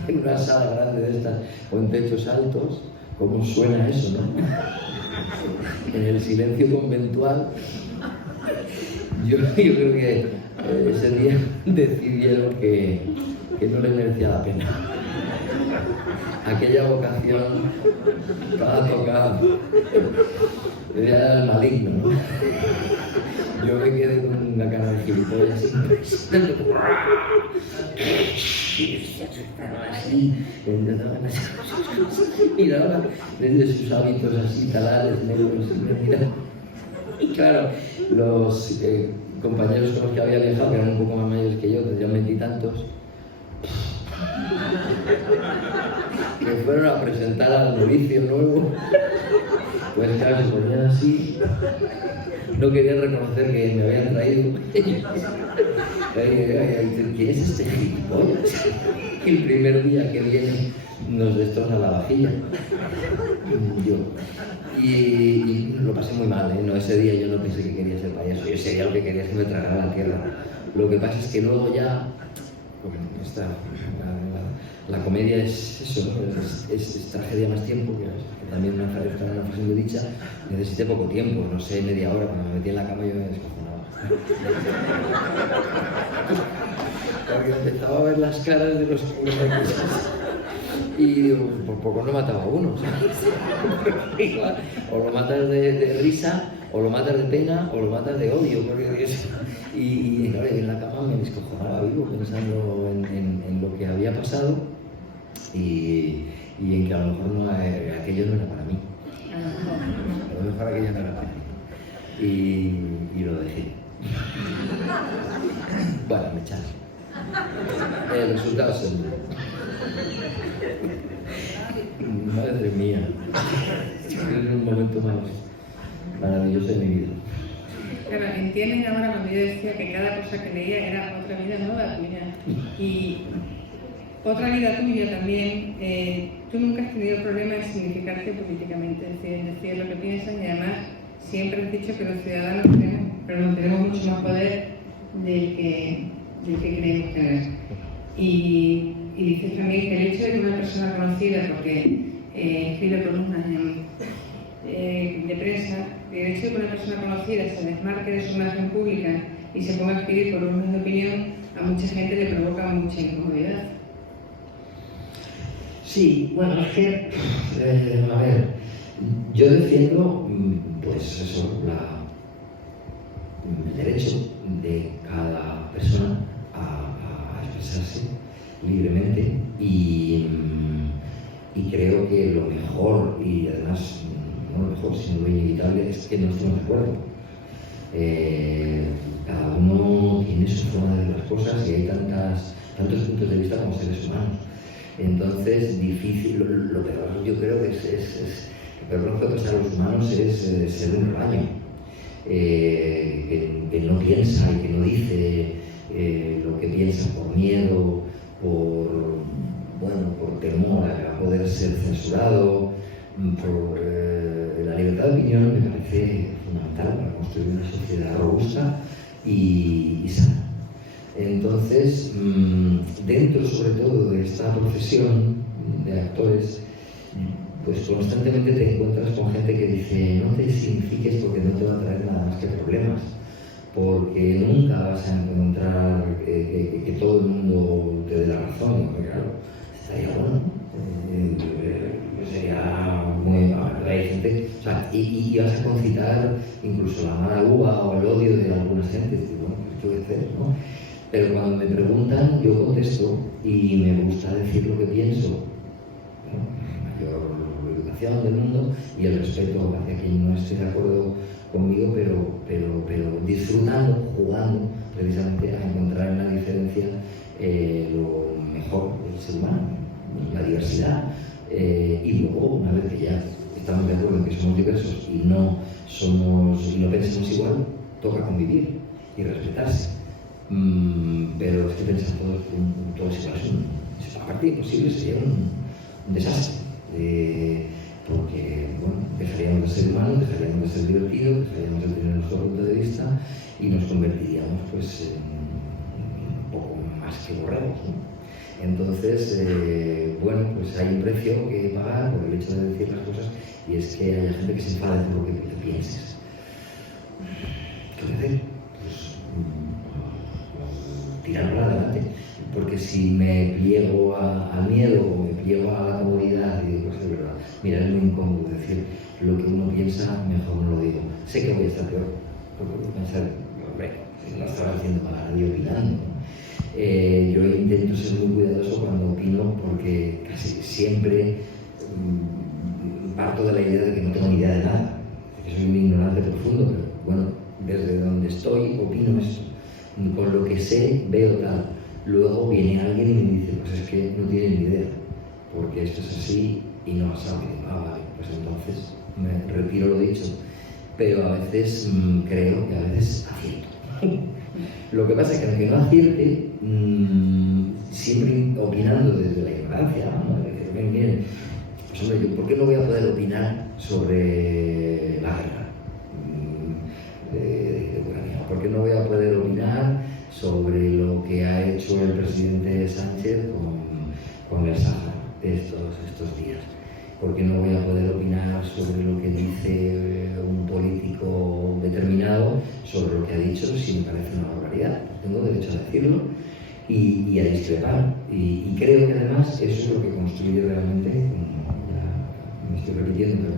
en una sala grande de estas o en techos altos, cómo suena eso, ¿no? En el silencio conventual. Yo creo que ese día decidieron que no les merecía la pena. Aquella vocación estaba tocada. Era el maligno, ¿no? Yo me quedé con una cara de gilipollas así, miraba desde sus hábitos así talares, negros, y claro, los compañeros con los que había viajado, que eran un poco más mayores que yo, tendrían 20 y tantos, que fueron a presentar al novicio nuevo, pues claro, se ponían así, no querían reconocer que me habían traído. ¿Quién es este gilipollas? Que el primer día que viene nos destroza la vajilla. Yo. Y lo pasé muy mal, ¿eh? No, ese día yo no pensé que quería ser payaso, yo ese día lo que quería es que me tragara la tierra. Lo que pasa es que luego ya, la comedia es eso, ¿no? Es tragedia más tiempo, que también una frase muy dicha, necesité poco tiempo, no sé, media hora, cuando me metí en la cama yo me descojonaba. Porque empezaba a ver las caras de los pobres y digo, por poco no mataba a uno, ¿sabes? O lo matas de risa, o lo matas de pena, o lo matas de odio, porque y claro, en la cama me descojonaba vivo pensando en lo que había pasado y en que a lo mejor aquello no era para mí. A lo mejor aquello no era para mí. Y lo dejé. Bueno, me echaron. El resultado es el madre mía. Es un momento más maravilloso de mi vida. Claro, entienden ahora cuando yo decía que cada cosa que leía era otra vida nueva tuya. Y otra vida tuya también, tú nunca has tenido problema en significarte políticamente, es decir lo que piensas, y además siempre has dicho que los ciudadanos tenemos mucho más poder del que creemos tener. Y dices también que el hecho de que una persona conocida, porque escribe columnas de prensa, el hecho de que una persona conocida se desmarque de su imagen pública y se ponga a escribir columnas de opinión, a mucha gente le provoca mucha incomodidad. Sí, bueno, es que, a ver, yo defiendo, pues eso, el derecho de cada persona a expresarse libremente y creo que lo mejor, y además no lo mejor, sino lo inevitable, es que no estemos de acuerdo. Cada uno tiene su forma de ver las cosas y hay tantos puntos de vista como seres humanos. Entonces, difícil, lo peor yo creo que lo peor que puede pasar a los humanos es ser un rebaño, que no piensa y que no dice lo que piensa por miedo, por temor a poder ser censurado, por la libertad de opinión me parece fundamental para construir una sociedad robusta y sana. Entonces, dentro sobre todo de esta profesión de actores, pues constantemente te encuentras con gente que dice no te signifiques porque no te va a traer nada más que problemas, porque nunca vas a encontrar que todo el mundo te dé la razón, porque claro, estaría bueno, sería muy... hay gente, o sea, y vas a concitar incluso la mala uva o el odio de algunas gentes, y bueno, ¿qué puede hacer, no? Pero cuando me preguntan, yo contesto y me gusta decir lo que pienso, ¿no? La mayor educación del mundo y el respeto hacia quien no esté de acuerdo conmigo, pero disfrutando, jugando precisamente a encontrar en la diferencia lo mejor del ser humano, la diversidad, Y luego, una vez que ya estamos de acuerdo en que somos diversos y no pensamos igual, toca convivir y respetarse. Pero es que pensar todos iguales es una parte imposible, sería un desastre. Porque bueno, dejaríamos de ser humanos, dejaríamos de ser divertidos, dejaríamos de tener nuestro punto de vista y nos convertiríamos pues en un poco más que borregos, ¿no? Entonces, bueno, pues hay un precio que pagar por el hecho de decir las cosas, y es que hay gente que se enfada por lo que pienses. ¿Qué voy a hacer? Pues tirar para adelante, porque si me pliego al miedo o me pliego a la comodidad y digo, pues de verdad, mira, es muy incómodo decir lo que uno piensa, mejor no lo digo. Sé que voy a estar peor, porque voy a pensar, hombre, no estaba haciendo para nadie opinando, ¿no? Yo intento ser muy cuidadoso cuando opino, porque casi siempre parto de la idea de que no tengo ni idea de nada, que soy un ignorante profundo, pero bueno, desde donde estoy opino esto, con lo que sé veo tal. Luego viene alguien y me dice, pues es que no tiene ni idea, porque esto es así y no sabe. Vale, pues entonces me retiro lo dicho, pero a veces creo que a veces acierto. Lo que pasa es que aunque no acierte, siempre opinando desde la ignorancia, ¿no? Miren, pues hombre, ¿por qué no voy a poder opinar sobre la guerra de Ucrania? ¿Por qué no voy a poder opinar sobre lo que ha hecho el presidente Sánchez con el Sáhara estos días? ¿Por qué no voy a poder opinar sobre lo que dice un político determinado sobre lo que ha dicho si me parece una barbaridad? Tengo derecho a decirlo y a discrepar. Y creo que además eso es lo que construye realmente, ya me estoy repitiendo,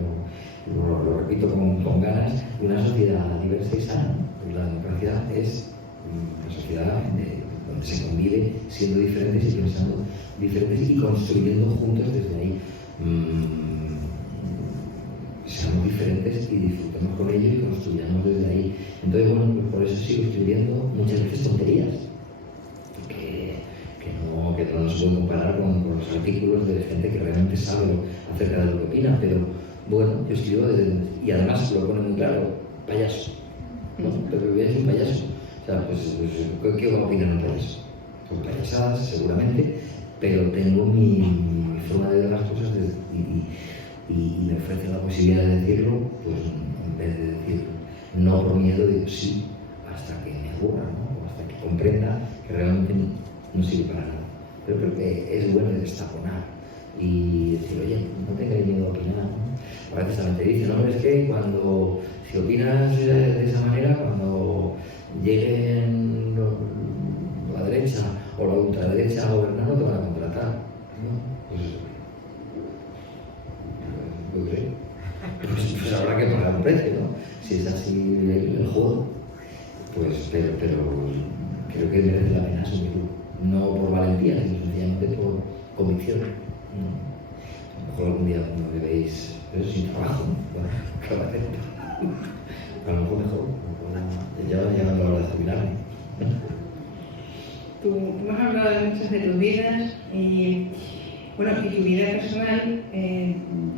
pero lo repito con ganas, una sociedad diversa y sana. Porque la democracia es una sociedad donde se convive siendo diferentes y pensando diferentes y construyendo juntos desde ahí. Seamos diferentes y disfrutemos con ello y construyamos desde ahí. Entonces, bueno, pues por eso sigo escribiendo muchas veces tonterías, que no nos pueden comparar con los artículos de gente que realmente sabe acerca de lo que opina, pero bueno, yo escribo y además lo pone muy claro, payaso, ¿no? Pero es un payaso. O sea, pues ¿qué va a opinar un payaso? Pues payasadas, seguramente, pero tengo mi forma de ver las cosas y me ofrece la posibilidad de decirlo, pues en vez de decir no por miedo, digo sí, hasta que me aburra, ¿no? O hasta que comprenda que realmente no sirve para nada. Pero creo que es bueno destaponar y decir, oye, no tengáis miedo a opinar, ¿no? A veces también te dicen, no, es que si opinas de esa manera, cuando lleguen la derecha o la ultraderecha a gobernar, no te van a contratar, ¿no? Pues habrá que pagar un precio, ¿no? Si es así el juego, pues, pero creo que merece la pena asumirlo. No por valentía, sino sencillamente por convicción, ¿no? A lo mejor algún día no me veis sin trabajo, ¿no? Bueno, ¿qué va a hacer? A lo mejor mejor, ya va llegando la hora de jubilarme. Tú has hablado de muchas de tus vidas y, bueno, y tu vida personal.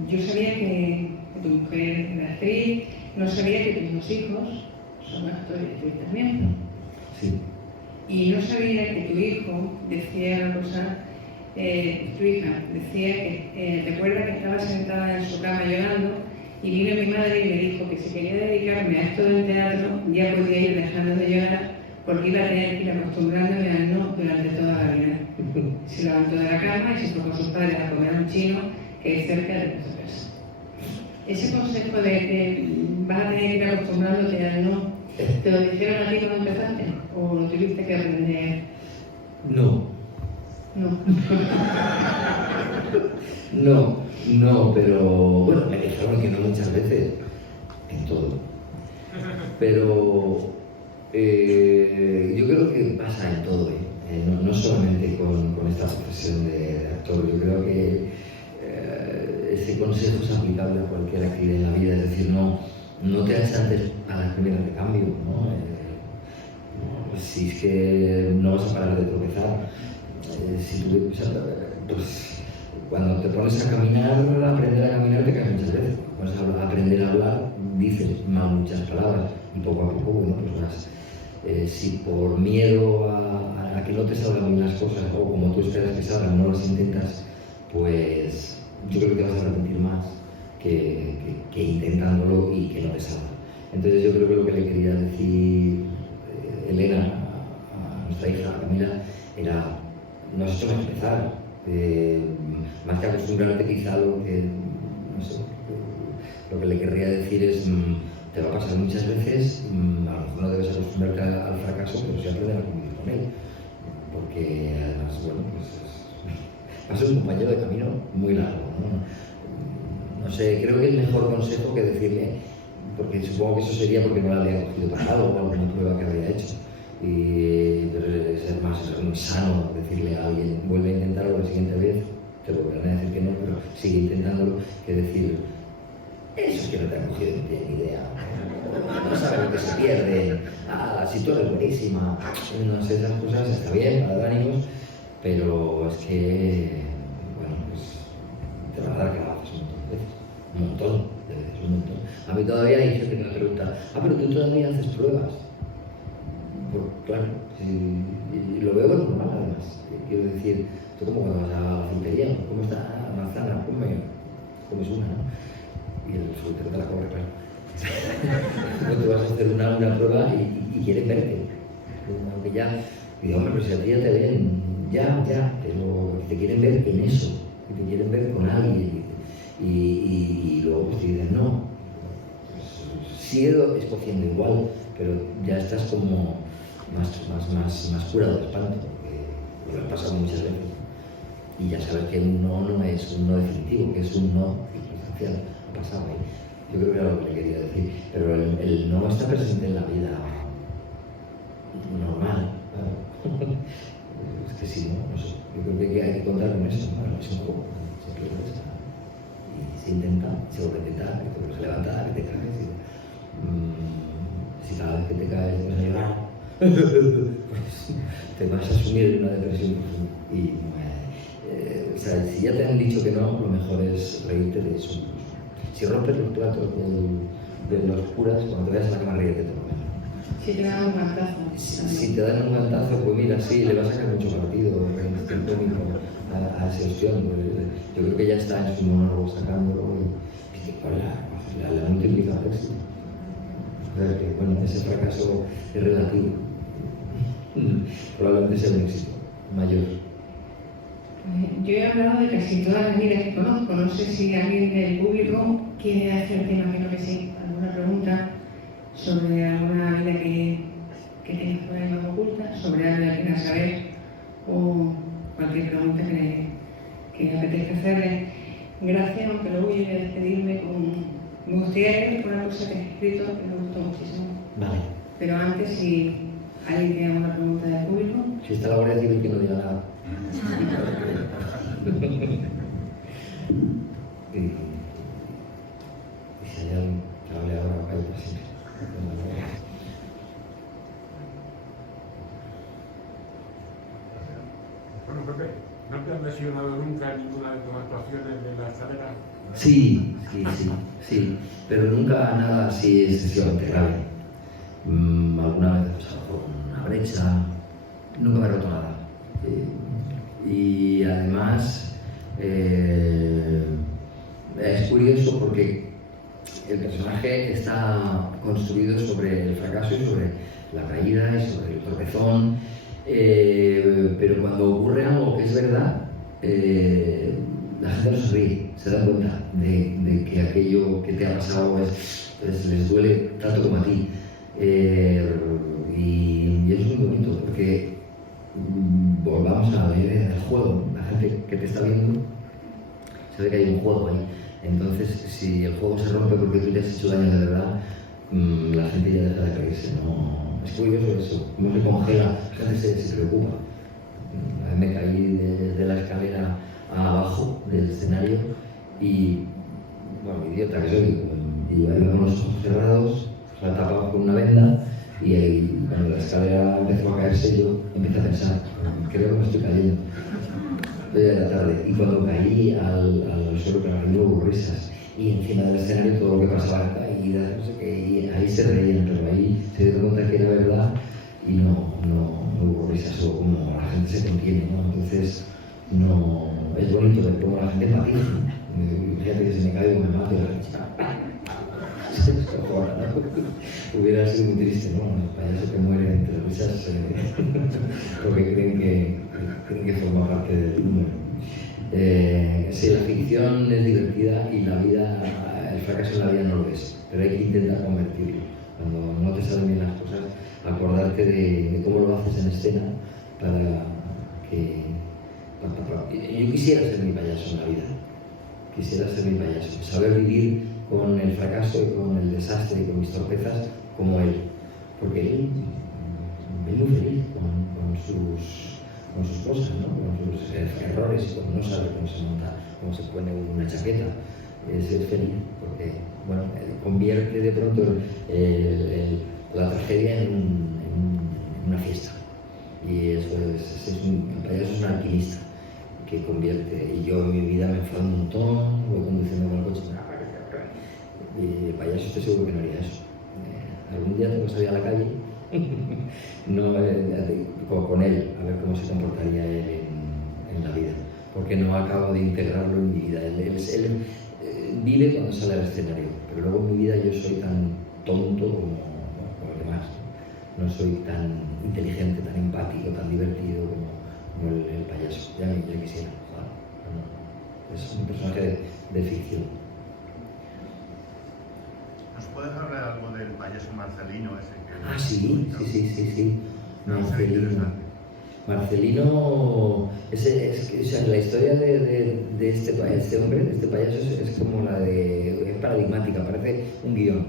Yo sabía que tu mujer era actriz, no sabía que tus dos hijos son actores también. Sí. Y no sabía que tu hijo decía una cosa, tu hija decía que, recuerda que estaba sentada en su cama llorando y vino mi madre y me dijo que si quería dedicarme a esto del teatro ya podía ir dejando de llorar porque iba a tener que ir acostumbrándome al no durante toda la vida. Se levantó de la cama y se fue con sus padres a comer a un chino que es cerca de nuestra casa. Ese consejo de que vas a tener que ir acostumbrándote al no, ¿te lo dijeron a ti cuando empezaste? ¿O lo tuviste que aprender? No. No, pero bueno, me dijeron que no muchas veces, en todo. Pero yo creo que pasa en todo, no solamente con esta profesión de actor. Yo creo que este consejo es aplicable a cualquier actividad en la vida, es decir, no te hagas antes a las primeras de cambio, ¿no? Si es que no vas a parar de tropezar, pues Cuando te pones a caminar, aprender a caminar te caes muchas veces. Cuando vas a aprender a hablar, dices mal muchas palabras y poco a poco, bueno, pues vas. Si por miedo a que no te salgan bien las cosas o como tú esperas que salgan, no las intentas, pues yo creo que te vas a arrepentir más que intentándolo y que no te salga. Entonces yo creo que lo que le quería decir Elena a nuestra hija Camila era, no has hecho más que empezar, más que acostumbrarte quizá a lo que, no sé, lo que le querría decir es, te va a pasar muchas veces, a lo mejor no debes acostumbrarte al fracaso, pero sí aprender a convivir con él, porque además, bueno, pues va a ser un compañero de camino muy largo, ¿no? No sé, creo que el mejor consejo que decirle, porque supongo que eso sería porque no la había cogido para algo o alguna prueba que había hecho, y ser más sano decirle a alguien, vuelve a intentarlo la siguiente vez, te volverán a decir que no, pero sigue intentándolo, que decir, eso es que no te han cogido, no tienen ni idea, no sabes lo que se pierde, si tú eres buenísima, no sé, esas cosas está bien para dar ánimos, pero es que, bueno, pues te van a dar calabazas un montón de veces, un montón. A mí todavía hay gente que me pregunta, pero tú todavía haces pruebas. Pues claro, y lo veo normal además. Quiero decir, tú como cuando vas a la frutería, ¿cómo está la manzana? Comes una, ¿no? Y el frutero te la cobra, claro. No te vas a hacer una prueba y quieren verte. Aunque ya, digo, hombre, pero si a ti ya te ven, ya, pero te quieren ver en eso, te quieren ver con alguien. Y luego pues te dicen, no, pues, sigue escogiendo igual, pero ya estás como más curado de espanto, porque lo he pasado muchas veces. Y ya sabes que un no es un no definitivo, que es un no circunstancial, ha pasado ahí. Yo creo que era lo que le quería decir, pero el no está presente en la vida normal, claro. Es que sí, no sé, yo creo que hay que contar con eso, ¿no? Es un juego, siempre lo es. Y se intenta, se vuelve a intentar, que te vuelves a levantar, que te caes. Si cada vez que te caes te vas a llorar, pues te vas a sumir en una depresión profunda. Y o sea, si ya te han dicho que no, lo mejor es reírte de eso. Si rompes los platos de los curas, cuando te veas a la cama, ríete todo. Si te dan un guantazo. Si te dan un guantazo, pues mira, sí, le va a sacar mucho partido a esa opción. Yo creo que ya está en su monólogo sacándolo y con la multiplica el éxito. O sea que, bueno, ese fracaso es relativo. Probablemente sea un éxito mayor. Yo he hablado de casi todas las vidas que conozco. No sé si alguien del público quiere hacerte, imagino que sí, alguna pregunta sobre alguna vida que tienes por ahí más oculta, sobre algo que quieras saber o cualquier pregunta que apetezca hacerle. Gracias, aunque luego yo voy a despedirme con... Me gustaría ir por una cosa que he escrito que me gustó muchísimo. Vale. Pero antes, si alguien tiene alguna pregunta del público... Si está la Guardia Civil, que no diga nada. Y si hay alguien que hable ahora, va a caer para siempre. Bueno, Pepe, ¿no te has lesionado nunca en ninguna de tus actuaciones de la escalera? Sí, pero nunca nada así excesivamente grave. Alguna vez he pasado por una brecha, nunca me he roto nada. Y además es curioso porque el personaje está construido sobre el fracaso y sobre la caída y sobre el tropezón, pero cuando ocurre algo que es verdad, la gente no se ríe, se da cuenta de que aquello que te ha pasado les duele tanto como a ti. Y eso es muy bonito porque volvamos a ver el juego. La gente que te está viendo sabe que hay un juego ahí. Entonces, si el juego se rompe porque tú le has hecho daño de verdad, la gente ya deja de reírse. ¿No? Es curioso eso, cómo se congela, la gente se preocupa. A mí me caí de la escalera abajo del escenario y, bueno, idiota que soy, y iba con los ojos cerrados, la tapaba con una venda y cuando la escalera empezó a caerse yo empecé a pensar, creo que me estoy cayendo. de la tarde. Y cuando caí al suelo, claro, no hubo risas. Y encima del escenario todo lo que pasaba era caídas, no sé qué, y ahí se reían, pero ahí se dieron cuenta que era verdad y no hubo risas, o como la gente se contiene, ¿no? Entonces, no, es bonito ver cómo la gente matiza. Fíjate que se me cae o me mato y la gente hubiera sido muy triste, ¿no? Los payasos que mueren entre risas porque creen que forma parte del número. Sí, la ficción es divertida y la vida, el fracaso en la vida no lo es, pero hay que intentar convertirlo. Cuando no te salen bien las cosas, acordarte de cómo lo haces en escena para que... Yo quisiera ser mi payaso en la vida, quisiera ser mi payaso, saber vivir con el fracaso y con el desastre y con mis torpezas como él, porque él es muy feliz con sus cosas, ¿no? Con sus errores y cuando no sabe cómo se monta, cómo se pone una chaqueta, es feliz, porque bueno, convierte de pronto la tragedia en una fiesta. Y eso el payaso es un alquimista que convierte, y yo en mi vida me enfado un montón, voy conduciendo con el coche, y el payaso estoy seguro que no haría eso. Algún día tengo que salir a la calle con él, a ver cómo se comportaría él en la vida, porque no acabo de integrarlo en mi vida. Él vive cuando sale al escenario, pero luego en mi vida yo soy tan tonto como el demás. No soy tan inteligente, tan empático, tan divertido como el payaso. Ya quisiera. No. Es un personaje de ficción. ¿Nos puedes hablar algo del payaso Marcelino ese que... Ah, sí. Marcelino, la historia de este hombre, de este payaso, es como es paradigmática, parece un guión.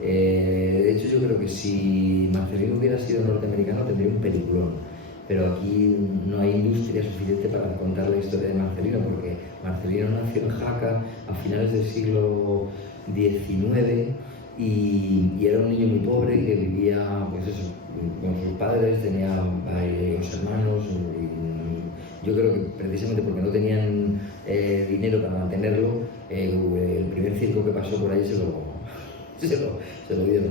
De hecho, yo creo que si Marcelino hubiera sido norteamericano tendría un peliculón, pero aquí no hay industria suficiente para contar la historia de Marcelino, porque Marcelino nació en Jaca a finales del siglo XIX y era un niño muy pobre que vivía pues eso, con sus padres, tenía varios hermanos. Yo creo que precisamente porque no tenían dinero para mantenerlo, el primer circo que pasó por ahí se lo dieron.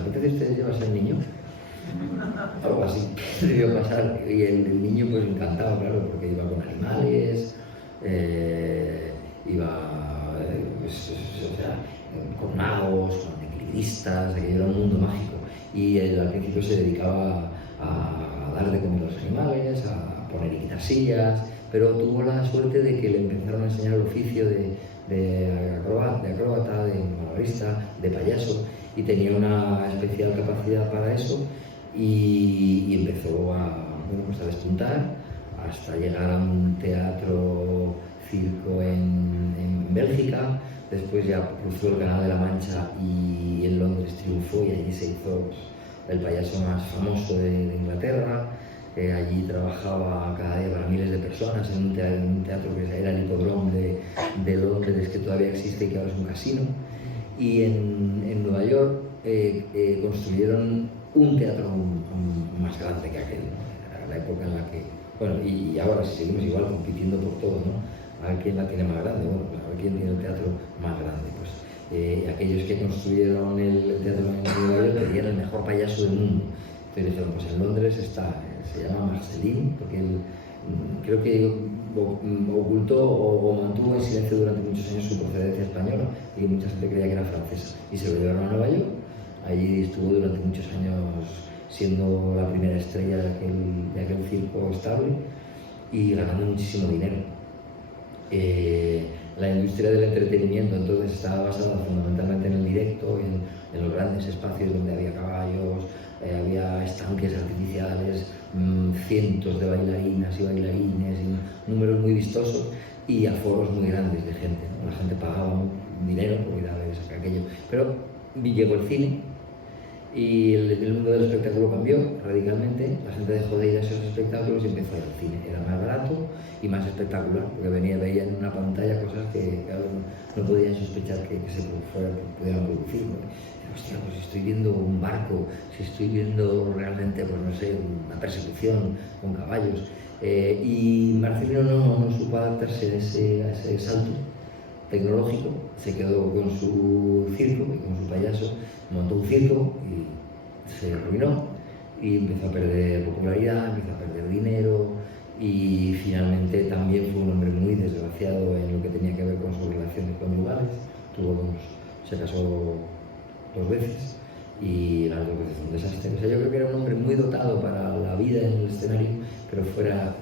¿Apetece usted llevarse al niño? Algo así debió pasar, y el niño pues encantado, claro, porque iba con animales, con magos, con equilibristas, aquello era un mundo mágico, y él al principio se dedicaba a dar de comer a los animales, a poner y quitar sillas, pero tuvo la suerte de que le empezaron a enseñar el oficio de acróbata, de malabarista, de payaso, y tenía una especial capacidad para eso, y empezó a despuntar hasta llegar a un teatro circo en Bélgica. Después ya cruzó el Canal de la Mancha y en Londres triunfó, y allí se hizo el payaso más famoso de Inglaterra. Allí trabajaba cada día para miles de personas en un teatro que era el Hipódromo de Londres, que todavía existe y que ahora es un casino. Y en Nueva York construyeron un teatro más grande que aquel, ¿no? Era la época en la que, bueno, y ahora si seguimos igual compitiendo por todo, ¿no? A ver quién la tiene más grande, bueno, pues a ver quién tiene el teatro más grande. Pues aquellos que construyeron el teatro en Nueva York tenían el mejor payaso del mundo. Entonces dijeron, pues en Londres se llama Marcelín, porque él creo que ocultó o mantuvo en silencio durante muchos años su procedencia española, y mucha gente creía que era francesa, y se lo llevaron a Nueva York. Allí estuvo durante muchos años siendo la primera estrella de aquel circo estable y ganando muchísimo dinero. La industria del entretenimiento entonces estaba basada fundamentalmente en el directo, en los grandes espacios donde había caballos, había estanques artificiales, cientos de bailarinas y bailarines, y números muy vistosos y aforos muy grandes de gente, ¿no? La gente pagaba dinero por ir a ver aquello. Pero llegó el cine y el mundo del espectáculo cambió radicalmente. La gente dejó de ir a esos espectáculos y empezó a ir al cine. Era más barato y más espectacular, porque veían en una pantalla cosas que claro, no podían sospechar que pudieran producir, ¿no? Hostia, pues si estoy viendo un barco, si estoy viendo realmente, pues no sé, una persecución con caballos. Y Marcelino no supo adaptarse a ese salto tecnológico, se quedó con su circo y con su payaso, montó un circo y se arruinó y empezó a perder popularidad, empezó a perder dinero y finalmente también fue un hombre muy desgraciado en lo que tenía que ver con sus relaciones conyugales. Se casó 2 veces y las 2 veces un desastre. O sea, yo creo que era un hombre muy dotado para la vida en el escenario, pero fuera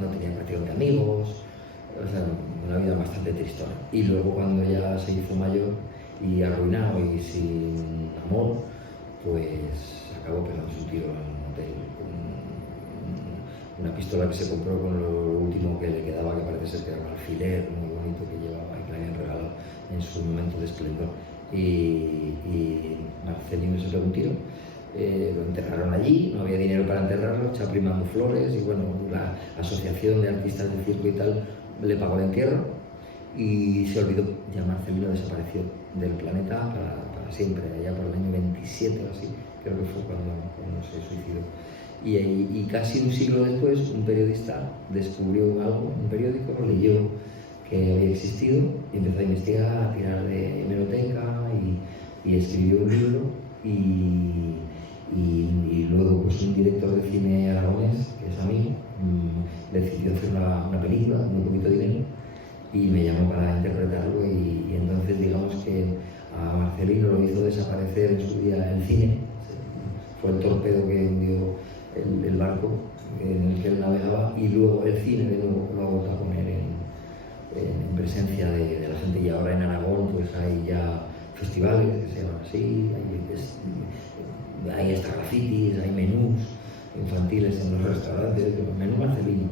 no tenía prácticamente amigos, o sea, una vida bastante tristona. Y luego cuando ya se hizo mayor y arruinado y sin amor, pues acabó pegándose un tiro en un hotel con una pistola que se compró con lo último que le quedaba, que parece ser que era un alfiler muy bonito que llevaba y que le habían regalado en su momento de esplendor. Y Marcelino se pegó un tiro, lo enterraron allí, no había dinero para enterrarlo, Chaplin primando flores y bueno, la asociación de artistas de circo y tal le pagó el entierro y se olvidó. Ya Marcelino desapareció del planeta para siempre, allá por el año 27 o así, creo que fue cuando se suicidó. Y casi un siglo después un periodista descubrió algo, un periódico, lo leyó que había existido y empezó a investigar, a tirar de hemeroteca y escribió un libro y luego pues un director de cine aragonés, que es amigo, decidió hacer una película con muy poquito dinero y me llamó para interpretarlo y entonces digamos que a Marcelino lo hizo desaparecer en su día el cine, fue el torpedo que hundió el barco en el que él navegaba y luego el cine de nuevo lo ha vuelto a poner en presencia de la gente y ahora en Aragón pues hay ya festivales que se llaman así, hay hasta grafitis, hay menús infantiles en los restaurantes, menú Marcelino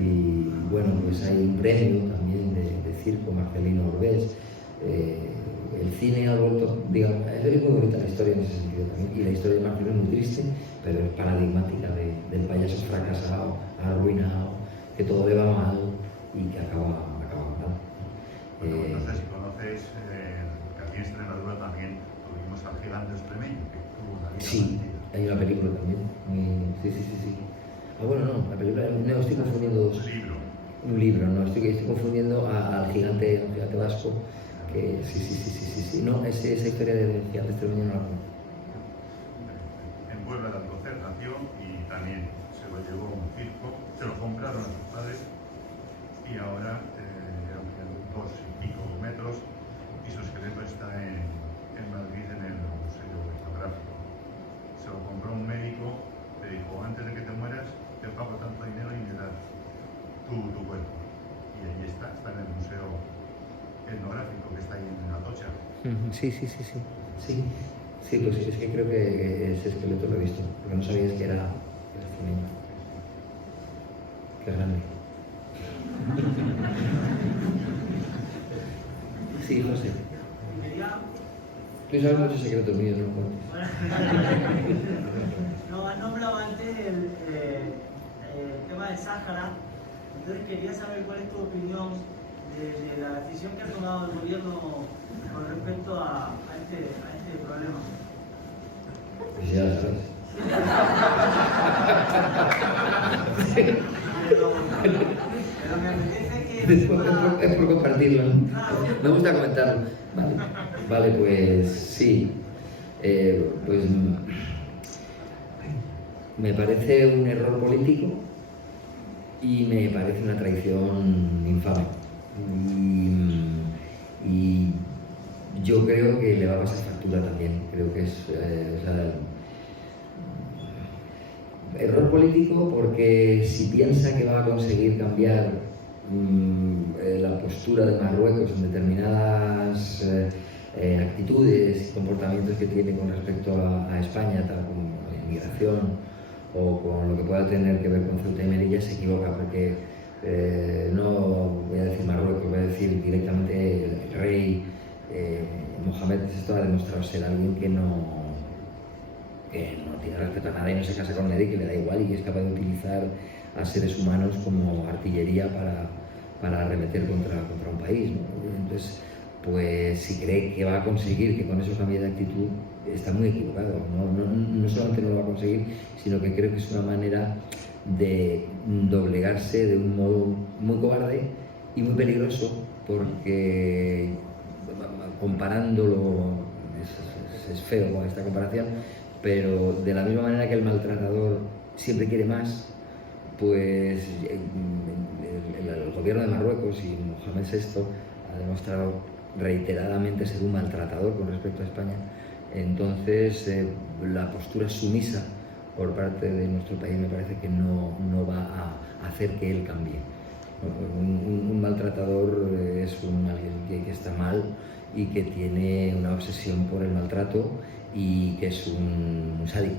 y bueno pues hay un premio también de circo Marcelino Orbés. El cine ha vuelto, digamos, es muy bonita la historia en ese sentido también y la historia de Marcelino es muy triste pero es paradigmática del payaso fracasado, arruinado, que todo le va mal y que acaba mal. No sé si conoces que aquí en Extremadura también tuvimos al gigante extremeño, que tuvo una vida sí, parecida. hay una película también. Sí. Ah, bueno, no, la película, no, estoy confundiendo dos. Un libro, no, estoy confundiendo al gigante vasco, que sí. No, esa historia del gigante extremeño no la conozco. En Puebla de Alcocer nació y también se lo llevó a un circo, se lo compraron a sus padres y ahora 2 y pico metros y su esqueleto está en Madrid en el Museo Etnográfico. Se lo compró un médico, le dijo antes de que te mueras te pago tanto dinero y me das tu cuerpo. Y ahí está en el Museo Etnográfico que está ahí en Atocha. Sí, pues es que creo que ese esqueleto lo he visto, porque no sabías que era extremeño. Qué grande. Sí, José. Tú sabes muchos secretos míos, ¿no? No, has nombrado antes el tema del Sáhara, entonces quería saber cuál es tu opinión de la decisión que ha tomado el gobierno con respecto a este problema. Pues ya lo sabes. Pero me apetece que... Es por compartirlo, ¿no? Claro. Me gusta comentarlo. Vale, pues sí. Pues me parece un error político y me parece una traición infame. Y yo creo que le va a pasar factura también. Creo que es error político porque si piensa que va a conseguir cambiar la postura de Marruecos en determinadas actitudes y comportamientos que tiene con respecto a España, tal como la inmigración o con lo que pueda tener que ver con Ceuta y Melilla, se equivoca porque no voy a decir Marruecos, voy a decir directamente el rey Mohamed VI ha demostrado ser alguien que no tiene respeto a nada y no se casa con nadie, que le da igual y que es capaz de utilizar a seres humanos como artillería para arremeter contra un país, ¿no? Entonces, pues si cree que va a conseguir que con eso cambie de actitud, está muy equivocado. No solamente no lo va a conseguir, sino que creo que es una manera de doblegarse de un modo muy cobarde y muy peligroso, porque comparándolo, es feo con esta comparación, pero de la misma manera que el maltratador siempre quiere más, pues el gobierno de Marruecos y Mohamed VI ha demostrado reiteradamente ser un maltratador con respecto a España. Entonces la postura sumisa por parte de nuestro país me parece que no va a hacer que él cambie. Un maltratador es alguien que está mal y que tiene una obsesión por el maltrato y que es un sádico,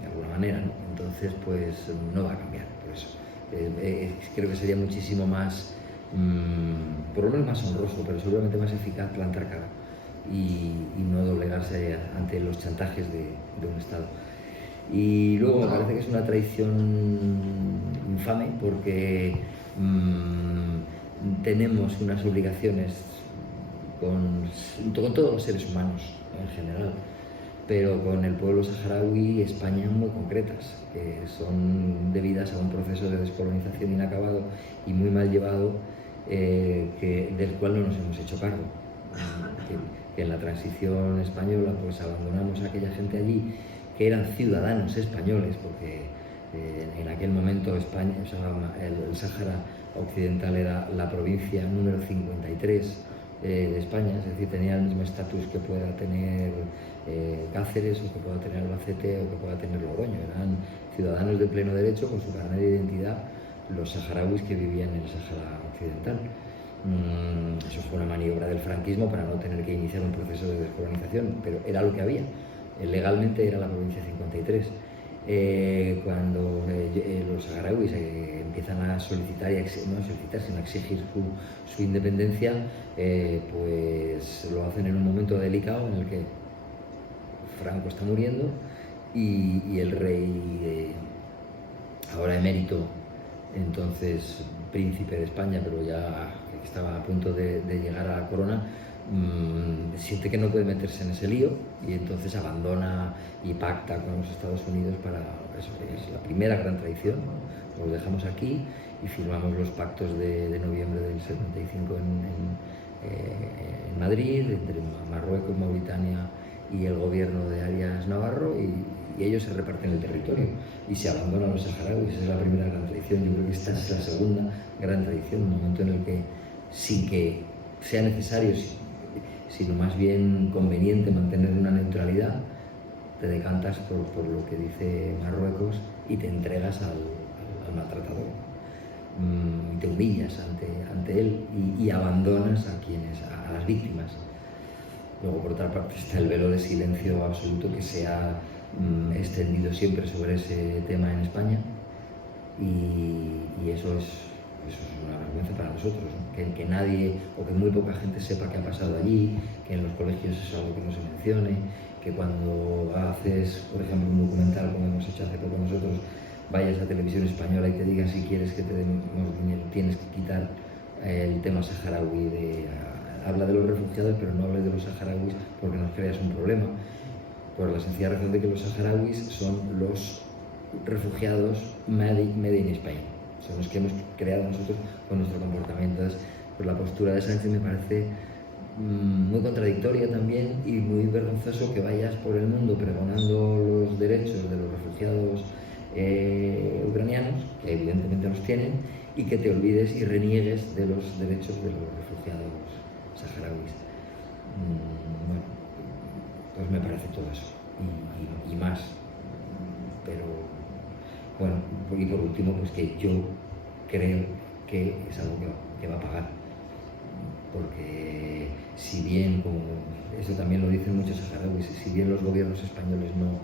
de alguna manera, ¿no? Entonces, pues no va a cambiar, por eso. Creo que sería muchísimo más, por lo menos más honroso, pero seguramente más eficaz plantar cara y no doblegarse ante los chantajes de un Estado. Y luego me parece que es una traición infame porque tenemos unas obligaciones con todos los seres humanos en general, pero con el pueblo saharaui España muy concretas, que son debidas a un proceso de descolonización inacabado y muy mal llevado, del cual no nos hemos hecho cargo. Que en la transición española pues abandonamos a aquella gente allí que eran ciudadanos españoles, porque en aquel momento España, o sea, el Sáhara Occidental era la provincia número 53 de España, es decir, tenía el mismo estatus que pueda tener Cáceres o que pueda tener Albacete o que pueda tener Logroño. Eran ciudadanos de pleno derecho con su carnet de identidad los saharauis que vivían en el Sáhara Occidental. Eso fue una maniobra del franquismo para no tener que iniciar un proceso de descolonización, pero era lo que había. Legalmente era la provincia 53. Cuando los saharauis empiezan a solicitar, sino a exigir su independencia, pues lo hacen en un momento delicado en el que Franco está muriendo y el rey, ahora emérito, entonces príncipe de España, pero ya estaba a punto de llegar a la corona, siente que no puede meterse en ese lío y entonces abandona y pacta con los Estados Unidos para eso. Es la primera gran traición, ¿no? Los dejamos aquí y firmamos los pactos de noviembre del 75 en Madrid, entre Marruecos, Mauritania y el gobierno de Arias Navarro, y ellos se reparten el territorio y se abandonan los saharauis. Esa es la primera gran traición. Yo creo que esta es la segunda gran traición, un momento en el que, sin que sea necesario, sino más bien conveniente mantener una neutralidad, te decantas por lo que dice Marruecos y te entregas al maltratador. Te humillas ante él y abandonas a las víctimas. Luego, por otra parte, está el velo de silencio absoluto que se ha extendido siempre sobre ese tema en España, y eso es una vergüenza para nosotros, ¿no? Que nadie o que muy poca gente sepa qué ha pasado allí, que en los colegios es algo que no se mencione, que cuando haces, por ejemplo, un documental como hemos hecho hace poco nosotros, vayas a Televisión Española y te digan si quieres que te demos dinero, tienes que quitar el tema saharaui. Habla de los refugiados, pero no hables de los saharauis porque nos creas un problema, por la sencilla razón de que los saharauis son los refugiados made in Spain, son los que hemos creado nosotros con nuestro comportamiento. Entonces, pues la postura de Sánchez me parece muy contradictoria también, y muy vergonzoso que vayas por el mundo pregonando los derechos de los refugiados ucranianos, que evidentemente los tienen, y que te olvides y reniegues de los derechos de los refugiados saharauis. Bueno, pues me parece todo eso y más, pero bueno, y por último, pues que yo creo que es algo que va a pagar, porque si bien, como eso también lo dicen muchos saharauis, si bien los gobiernos españoles no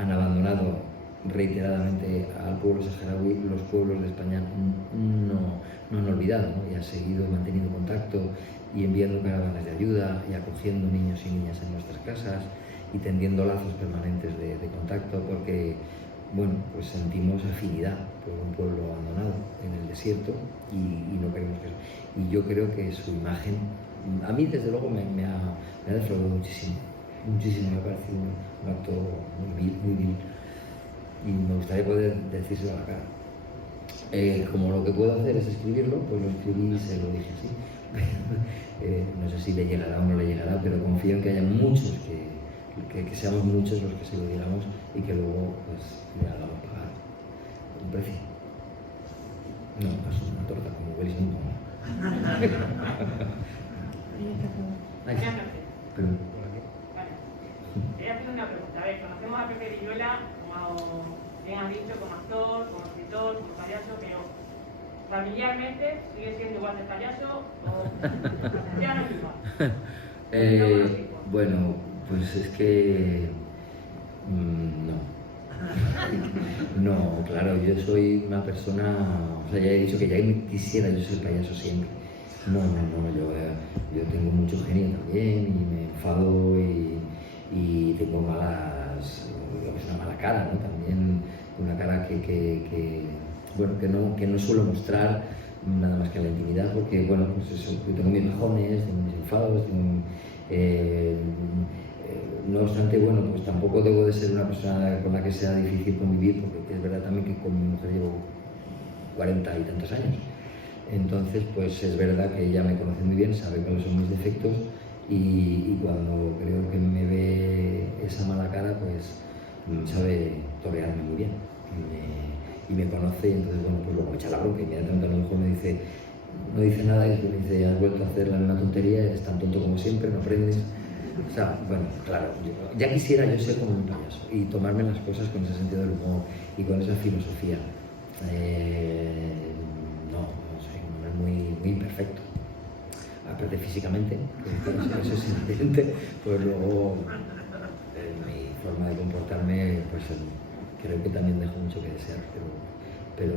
han abandonado reiteradamente al pueblo saharaui, los pueblos de España no han olvidado, ¿no? Y han seguido manteniendo contacto y enviando caravanas de ayuda y acogiendo niños y niñas en nuestras casas y tendiendo lazos permanentes de contacto, porque bueno, pues sentimos afinidad por un pueblo abandonado en el desierto y no queremos que eso. Y yo creo que su imagen, a mí desde luego me ha defraudado muchísimo, me ha parecido un acto muy vil. y me gustaría poder decírselo a la cara. Como lo que puedo hacer es escribirlo, pues lo escribí y se lo dije así. No sé si le llegará o no le llegará, pero confío en que haya muchos, que seamos muchos los que se lo digamos y que luego pues le hagamos pagar un precio. No, es una torta como veis un poco. Ay, pero... Quería hacer una pregunta. A ver, conocemos a Pepe Villuela, como bien has dicho, como actor, como escritor, como payaso, pero familiarmente sigue siendo igual de payaso o ya no es igual. Bueno, pues es que no. No, claro, yo soy una persona, o sea, ya he dicho que ya quisiera yo ser payaso siempre. No, yo tengo mucho genio también y me enfado y tengo una mala cara, ¿no? También una cara que no suelo mostrar nada más que en la intimidad, porque bueno, pues eso, yo tengo mis bajones, tengo mis enfados, no obstante, bueno, pues tampoco debo de ser una persona con la que sea difícil convivir, porque es verdad también que con mi mujer llevo 40 y tantos años. Entonces, pues es verdad que ella me conoce muy bien, sabe cuáles son mis defectos y cuando creo que me ve esa mala cara, pues sabe torearme muy bien y me conoce y entonces, bueno, pues luego me echa la bronca y inmediatamente a lo mejor no dice nada y después me dice, has vuelto a hacer la misma tontería, eres tan tonto como siempre, no aprendes. O sea, bueno, claro, ya quisiera yo ser como un payaso y tomarme las cosas con ese sentido del humor y con esa filosofía. No soy un hombre muy imperfecto. Aparte físicamente, eso es evidente, pues luego mi forma de comportarme, pues creo que también dejo mucho que desear, pero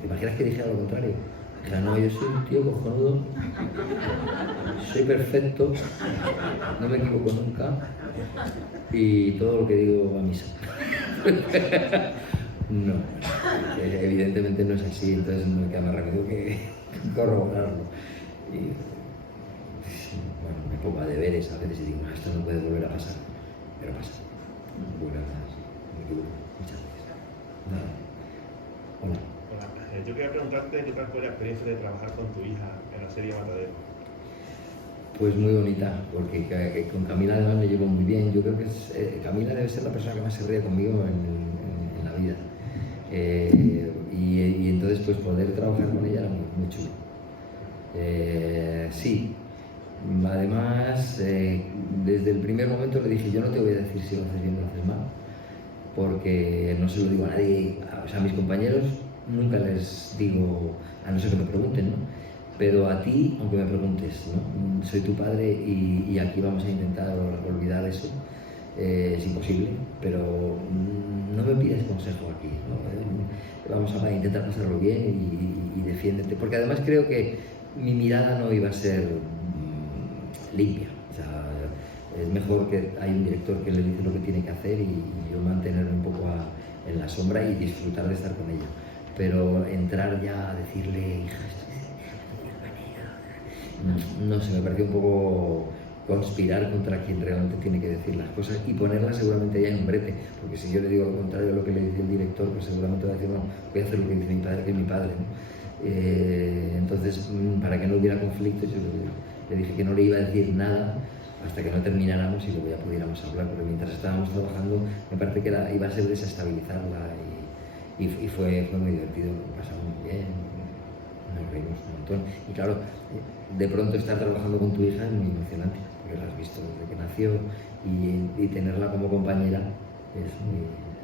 ¿te imaginas que dijera lo contrario? Dijera, no, yo soy un tío cojonudo, soy perfecto, no me equivoco nunca y todo lo que digo va a misa. No, evidentemente no es así, entonces no me queda más remedio que corroborarlo. Y bueno, me pongo a deberes a veces y digo, no, esto no puede volver a pasar, pero pasa. Bueno, me equivoco muchas veces. Nada. Hola. Hola, yo quería preguntarte qué tal fue la experiencia de trabajar con tu hija en la serie Matadero. Pues muy bonita, porque con Camila además me llevo muy bien. Yo creo que Camila debe ser la persona que más se ríe conmigo en la vida. Y entonces pues poder trabajar con ella era muy chulo. Sí, además desde el primer momento le dije, yo no te voy a decir si lo haces bien o lo haces mal, porque no se lo digo a nadie, o sea, a mis compañeros nunca les digo, a no ser que me pregunten, ¿no? Pero a ti, aunque me preguntes, ¿no? Soy tu padre y aquí vamos a intentar olvidar eso, es imposible, pero no me pides consejo aquí, ¿no? Vamos a intentar pasarlo bien y defiéndete, porque además creo que mi mirada no iba a ser limpia, o sea, es mejor que hay un director que le dice lo que tiene que hacer y yo mantenerme un poco en la sombra y disfrutar de estar con ella, pero entrar ya a decirle, hija, no sé, me pareció un poco conspirar contra quien realmente tiene que decir las cosas y ponerla seguramente ya en un brete, porque si yo le digo lo contrario a lo que le dice el director, pues seguramente va a decir, no, voy a hacer lo que dice mi padre, que es mi padre, ¿no? Entonces, para que no hubiera conflicto, yo le dije que no le iba a decir nada hasta que no termináramos y luego ya pudiéramos hablar, pero mientras estábamos trabajando me parece que iba a ser desestabilizarla y fue muy divertido, lo pasamos muy bien, nos reímos un montón. Y claro, de pronto estar trabajando con tu hija es muy emocionante, porque la has visto desde que nació y tenerla como compañera es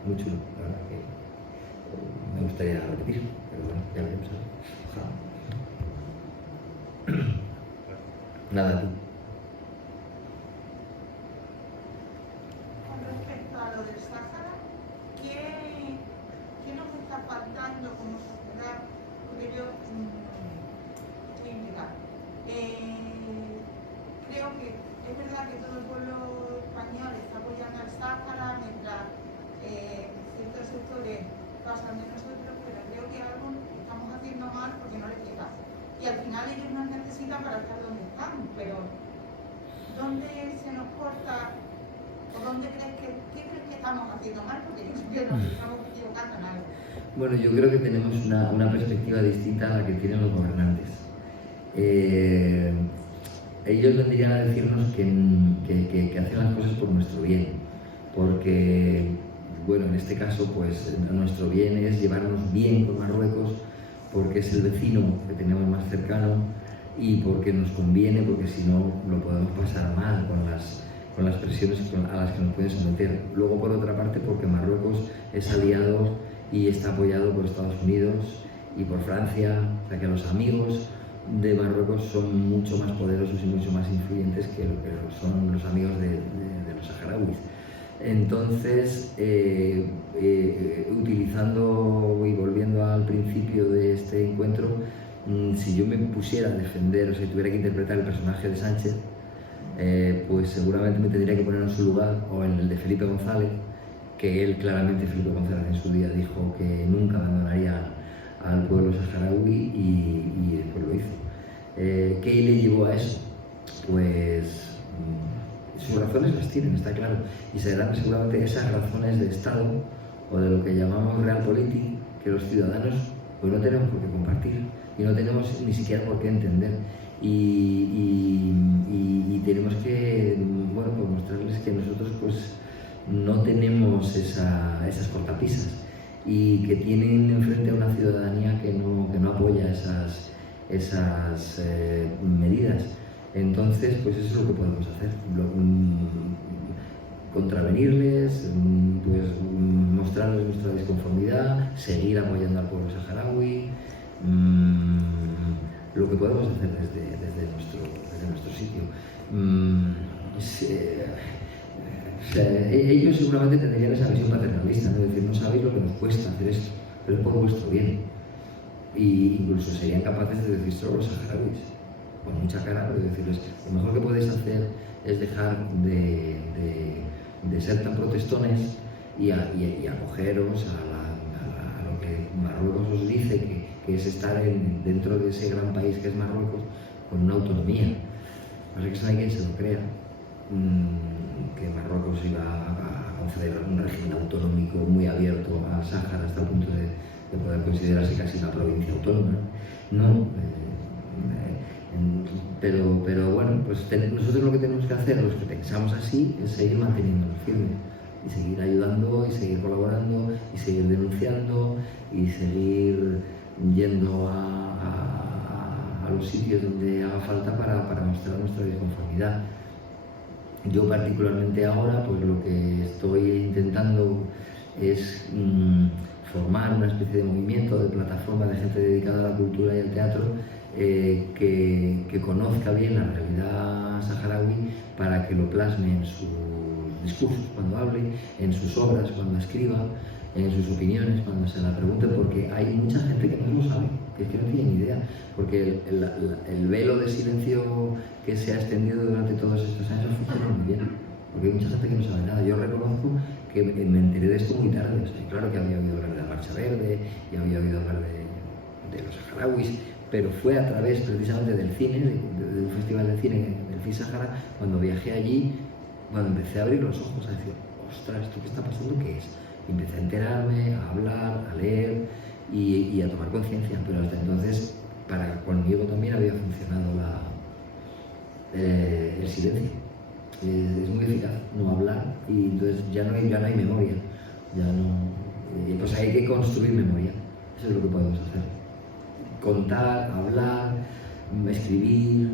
muy chulo, la verdad que me gustaría repetir, pero bueno, ya veremos. Nada, tú. Con respecto a lo del Sáhara, ¿qué nos está faltando como sociedad? Porque yo estoy implicada. Creo que es verdad que todo el pueblo español está apoyando al Sáhara mientras ciertos sectores pasan de nosotros, pero creo que algo estamos haciendo mal porque no les llega. Y al final ellos nos necesitan para estar donde están, pero ¿dónde se nos corta ¿O dónde qué crees que estamos haciendo mal? Porque yo creo que nos estamos equivocando en algo. Bueno, yo creo que tenemos una perspectiva distinta a la que tienen los gobernantes. Ellos vendrían a decirnos que hacen las cosas por nuestro bien, porque, bueno, en este caso, pues nuestro bien es llevarnos bien con Marruecos, porque es el vecino que tenemos más cercano y porque nos conviene, porque si no lo podemos pasar mal con las presiones a las que nos pueden someter. Luego, por otra parte, porque Marruecos es aliado y está apoyado por Estados Unidos y por Francia, o sea que los amigos de Marruecos son mucho más poderosos y mucho más influyentes que lo que son los amigos de los saharauis. Entonces, utilizando y volviendo al principio de este encuentro, si yo me pusiera a defender, o sea, si tuviera que interpretar el personaje de Sánchez, pues seguramente me tendría que poner en su lugar o en el de Felipe González, que él claramente, Felipe González en su día dijo que nunca abandonaría al pueblo saharaui y después lo hizo. ¿Qué le llevó a eso? Pues sus razones las tienen, está claro, y serán seguramente esas razones de Estado o de lo que llamamos realpolitik que los ciudadanos pues no tenemos por qué compartir y no tenemos ni siquiera por qué entender y tenemos que, bueno, pues mostrarles que nosotros pues no tenemos esas cortapisas y que tienen enfrente a una ciudadanía que no apoya esas medidas. Entonces, pues eso es lo que podemos hacer, contravenirles, pues mostrarles nuestra disconformidad, seguir apoyando al pueblo saharaui, lo que podemos hacer desde nuestro sitio. Ellos seguramente tendrían esa visión paternalista, ¿no? Es decir, no sabéis lo que nos cuesta hacer esto, pero es por vuestro bien. Y incluso serían capaces de decir a los saharauis, con mucha cara, de decirles, lo mejor que podéis hacer es dejar de ser tan protestones y acogeros a lo que Marruecos os dice, que es estar dentro de ese gran país que es Marruecos, con una autonomía. No sé que no hay quien se lo crea, que Marruecos iba a conceder un régimen autonómico muy abierto al Sáhara hasta el punto de poder considerarse casi una provincia autónoma. No, pero bueno, pues nosotros lo que tenemos que hacer, los que pensamos así, es seguir manteniéndonos firmes y seguir ayudando y seguir colaborando y seguir denunciando y seguir yendo a los sitios donde haga falta para mostrar nuestra disconformidad. Yo particularmente ahora, pues lo que estoy intentando es formar una especie de movimiento, de plataforma de gente dedicada a la cultura y al teatro que conozca bien la realidad saharaui para que lo plasme en sus discursos cuando hable, en sus obras cuando escriba, en sus opiniones cuando se la pregunte, porque hay mucha gente que no lo sabe, que es que no tiene ni idea, porque el velo de silencio que se ha extendido durante todos estos años funciona muy bien, porque hay mucha gente que no sabe nada. Yo reconozco que me enteré de esto muy tarde, o sea, claro que había oído hablar de la Marcha Verde y había oído hablar de los saharauis, pero fue a través precisamente del cine, de un festival de cine del FI Sahara, cuando viajé allí, cuando empecé a abrir los ojos, a decir, ostras, ¿esto qué está pasando? ¿Qué es? Y empecé a enterarme, a hablar, a leer y a tomar conciencia, pero hasta entonces conmigo también había funcionado el silencio. Es muy eficaz no hablar y entonces ya no hay memoria, pues hay que construir memoria, eso es lo que podemos hacer. Contar, hablar, escribir.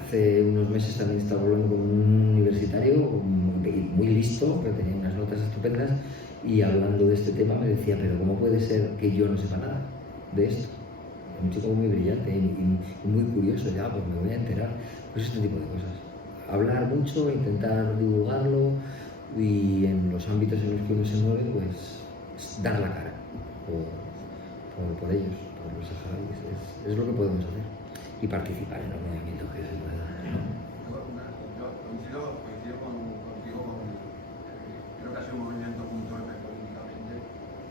Hace unos meses también estaba hablando con un universitario muy listo, que tenía unas notas estupendas, y hablando de este tema me decía, pero ¿cómo puede ser que yo no sepa nada de esto? Un chico muy brillante y muy curioso, ya, pues me voy a enterar. Pues este tipo de cosas. Hablar mucho, intentar divulgarlo y en los ámbitos en los que uno se mueve, pues dar la cara por ellos, por los saharauis. Es lo que podemos hacer. Y participar en el movimiento que se pueda. Yo coincido contigo, creo que ha sido un movimiento muy torpe políticamente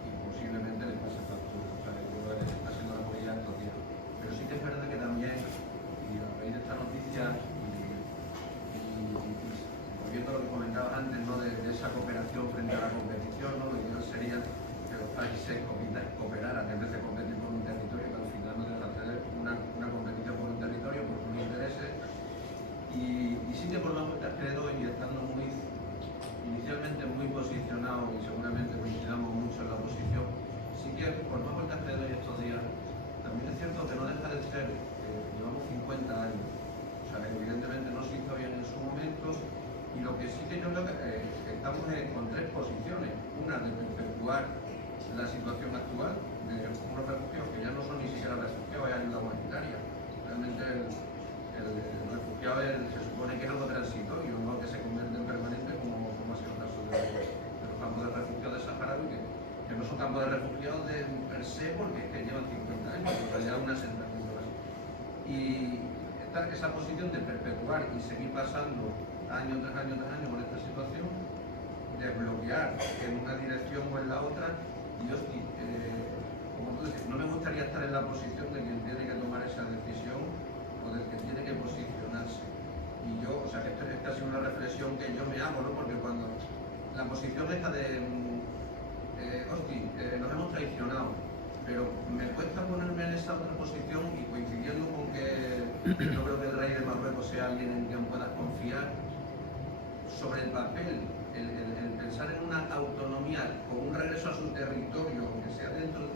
y posiblemente le pase a todos. O sea, yo creo que está siendo la movida en todo tiempo. Pero sí que es verdad que también, y a raíz de esta noticia, y esa cooperación frente a la competición, ¿no? Lo ideal sería que los países cooperaran en vez de competir por un territorio, que al final no deja de hacer una competición por un territorio, por sus intereses. Y sí que por las vueltas que le doy, y estando inicialmente muy posicionado, y seguramente coincidamos mucho en la posición, sí que por más vueltas que le doy estos días, también es cierto que no deja de ser, llevamos 50 años, o sea, evidentemente no se hizo bien en su momento, y lo que sí que yo creo que estamos con tres posiciones: una de perpetuar la situación actual de unos refugiados que ya no son ni siquiera refugiados, es ayuda humanitaria. Realmente el refugiado se supone que es algo transitorio, no que se convierte en permanente, como ha sido el caso de los campos de refugiados de Saharaui, que no son campos de refugiados per se, porque es que llevan 50 años, en realidad una asentamiento así. Y esa posición de perpetuar y seguir pasando año tras año tras año con esta situación, desbloquear en una dirección o en la otra, y hostia, como tú dices, no me gustaría estar en la posición de quien tiene que tomar esa decisión o del que tiene que posicionarse. Y yo, o sea, que esto es casi una reflexión que yo me hago, ¿no? Porque cuando la posición esta de nos hemos traicionado, pero me cuesta ponerme en esa otra posición, y coincidiendo con que yo creo que el rey de Marruecos sea alguien en quien puedas confiar, sobre el papel, el pensar en una autonomía con un regreso a su territorio, aunque sea dentro,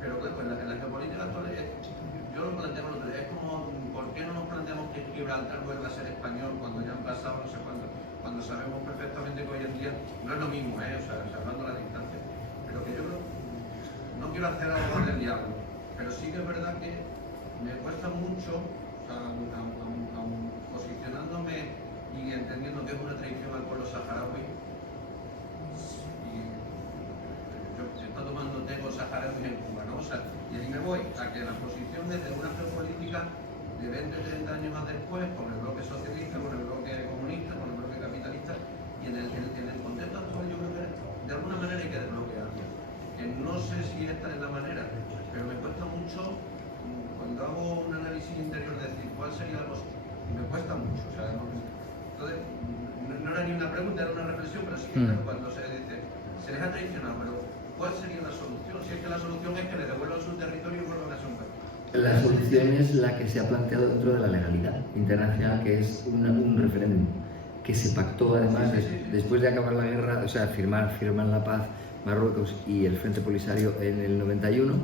pero claro, en la geopolítica actual, yo lo planteaba el otro día, es como, ¿por qué no nos planteamos que Gibraltar vuelva a ser español cuando ya han pasado no sé cuánto, cuando sabemos perfectamente que hoy en día no es lo mismo, o sea, hablando a la distancia, pero que yo no quiero hacer algo del diablo, pero sí que es verdad que me cuesta mucho, o sea, aun posicionándome y entendiendo que es una traición al pueblo saharaui, y yo se está tomando té con saharauis en Cuba, ¿no? O sea, y ahí me voy a que la posición desde una geopolítica de 20 o 30 años más después, con el bloque socialista, con el bloque comunista, con el bloque capitalista, y en el contexto actual yo creo que de alguna manera hay que desbloquearlo. Que no sé si esta es la manera, pero me cuesta mucho cuando hago un análisis interior de decir cuál sería la posición. Me cuesta mucho, o sea, entonces, no era ni una pregunta, era una reflexión, pero sí que cuando se dice, se les ha traicionado, pero ¿cuál sería la solución? Si es que la solución es que les devuelvan su territorio y vuelvan a ser un país. La solución es la que se ha planteado dentro de la legalidad internacional, que es un referéndum, que se pactó además después de acabar la guerra, o sea, firman la paz Marruecos y el Frente Polisario en el 91,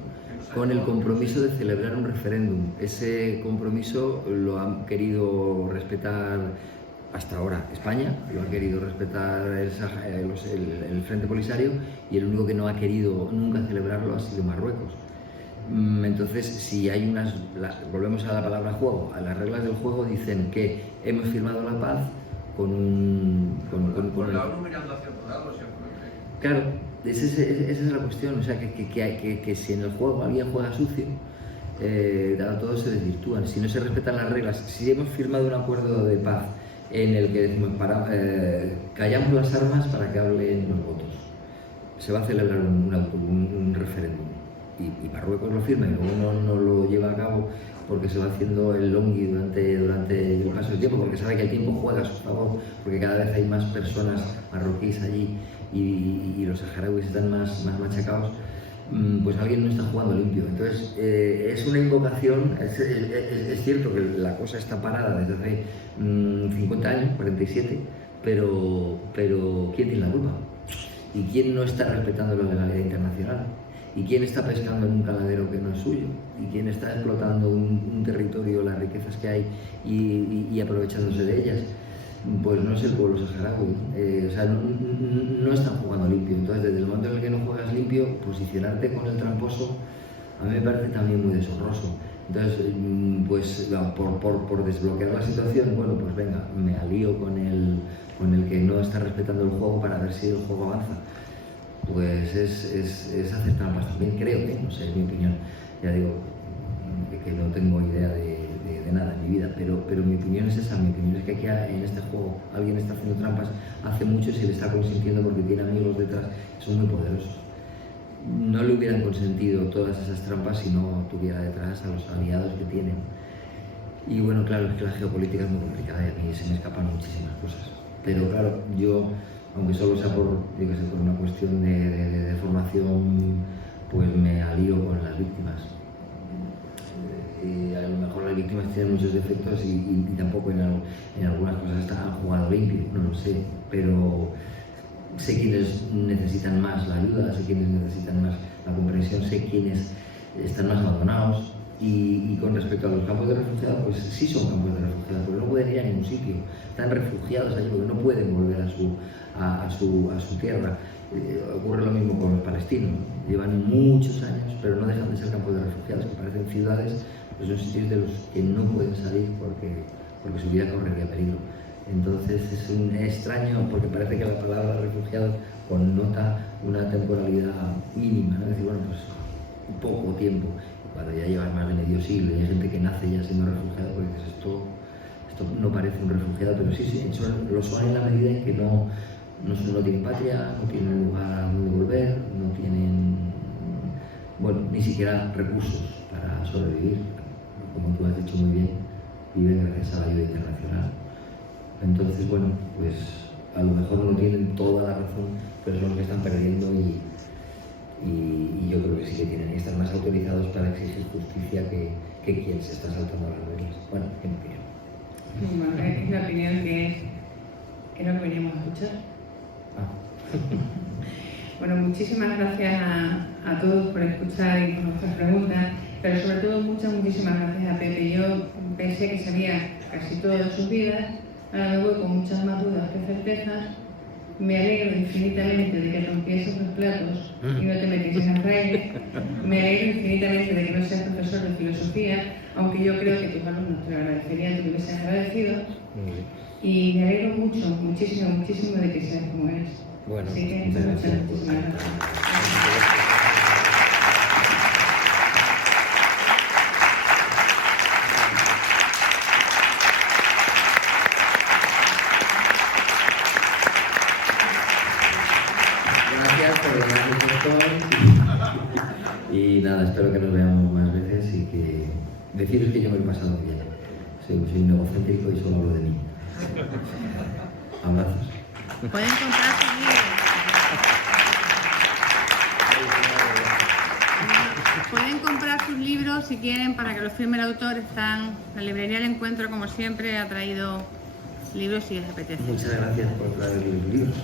con el compromiso de celebrar un referéndum. Ese compromiso lo han querido respetar hasta ahora España, lo ha querido respetar el Frente Polisario, y el único que no ha querido nunca celebrarlo ha sido Marruecos. Entonces, si hay volvemos a la palabra juego, a las reglas del juego dicen que hemos firmado la paz con la ONU mirando hacia otro lado, siempre. Claro, esa es la cuestión, o sea, que si en el juego alguien juega sucio, todos se desvirtúan. Si no se respetan las reglas, si hemos firmado un acuerdo de paz en el que decimos, callamos las armas para que hablen los votos, se va a celebrar un referéndum, y Marruecos lo firma y luego no lo lleva a cabo porque se va haciendo el longhi durante el paso del tiempo, porque sabe que el tiempo juega a su favor, porque cada vez hay más personas marroquíes allí y los saharauis están más machacados, pues alguien no está jugando limpio. Entonces, es una invocación, es cierto que la cosa está parada desde hace 50 años, 47, pero ¿quién tiene la culpa? ¿Y quién no está respetando la legalidad internacional? ¿Y quién está pescando en un caladero que no es suyo? ¿Y quién está explotando un territorio, las riquezas que hay y aprovechándose de ellas? Pues no es el pueblo saharaui, o sea, no están jugando limpio. Entonces, desde el momento en el que no juegas limpio, posicionarte con el tramposo a mí me parece también muy deshonroso. Entonces, pues por desbloquear la situación, bueno, pues venga, me alío con el que no está respetando el juego para ver si el juego avanza. Pues es hacer trampas también, creo que, no sé, es mi opinión. Ya digo que no tengo idea de nada en mi vida, pero mi opinión es esa. Mi opinión es que aquí en este juego alguien está haciendo trampas hace mucho y se le está consintiendo porque tiene amigos detrás que son muy poderosos. No le hubieran consentido todas esas trampas si no tuviera detrás a los aliados que tienen. Y bueno, claro, es que la geopolítica es muy complicada y a mí se me escapan muchísimas cosas. Pero claro, yo, aunque solo sea por, yo que sé, por una cuestión de formación, pues me alío con las víctimas. Y a lo mejor las víctimas tienen muchos defectos y tampoco en algunas cosas han jugado limpio, no lo sé, pero sé quiénes necesitan más la ayuda, sé quiénes necesitan más la comprensión, sé quiénes están más abandonados. Y con respecto a los campos de refugiados, pues sí son campos de refugiados, porque no pueden ir a ningún sitio, están refugiados allí porque no pueden volver a su tierra. Ocurre lo mismo con los palestinos, llevan muchos años, pero no dejan de ser campos de refugiados, que parecen ciudades, pues son sitios de los que no pueden salir porque su vida correría peligro. Entonces es un extraño, porque parece que la palabra refugiados connota una temporalidad mínima, ¿no? Es decir, bueno, pues poco tiempo. Cuando ya llevas más de medio siglo y hay gente que nace ya siendo refugiado, pues dices, esto no parece un refugiado, pero sí, lo son en la medida en que no tienen patria, no tienen lugar a donde volver, no tienen, bueno, ni siquiera recursos para sobrevivir. Como tú has dicho muy bien, viven gracias a la ayuda internacional. Entonces, bueno, pues a lo mejor no tienen toda la razón, pero son los que están perdiendo y yo creo que sí que tienen que estar más autorizados para exigir justicia que quien se está saltando las reglas. Bueno, ¿qué me opinión? Bueno, es la opinión que no veníamos a escuchar. Bueno, muchísimas gracias a todos por escuchar y por nuestras preguntas, pero sobre todo muchísimas gracias a Pepe. Yo pensé que sabía casi todo de sus vidas, ahora me voy con muchas más dudas que certezas. Me alegro infinitamente de que rompieses los platos y no te metieses en fraile. Me alegro infinitamente de que no seas profesor de filosofía, aunque yo creo que tus alumnos te lo agradecerían, te lo hubiesen agradecido. Y me alegro muchísimo de que seas como eres. Bueno, así que muchas gracias. muchísimas gracias. Y nada, espero que nos veamos más veces y que deciros que yo me he pasado bien. Soy un egocéntrico y solo hablo de mí. Abrazos. Pueden comprar sus libros. Pueden comprar sus libros si quieren para que los firme el autor. Están la librería del Encuentro, como siempre, ha traído libros si les apetece. Muchas gracias por traer los libros.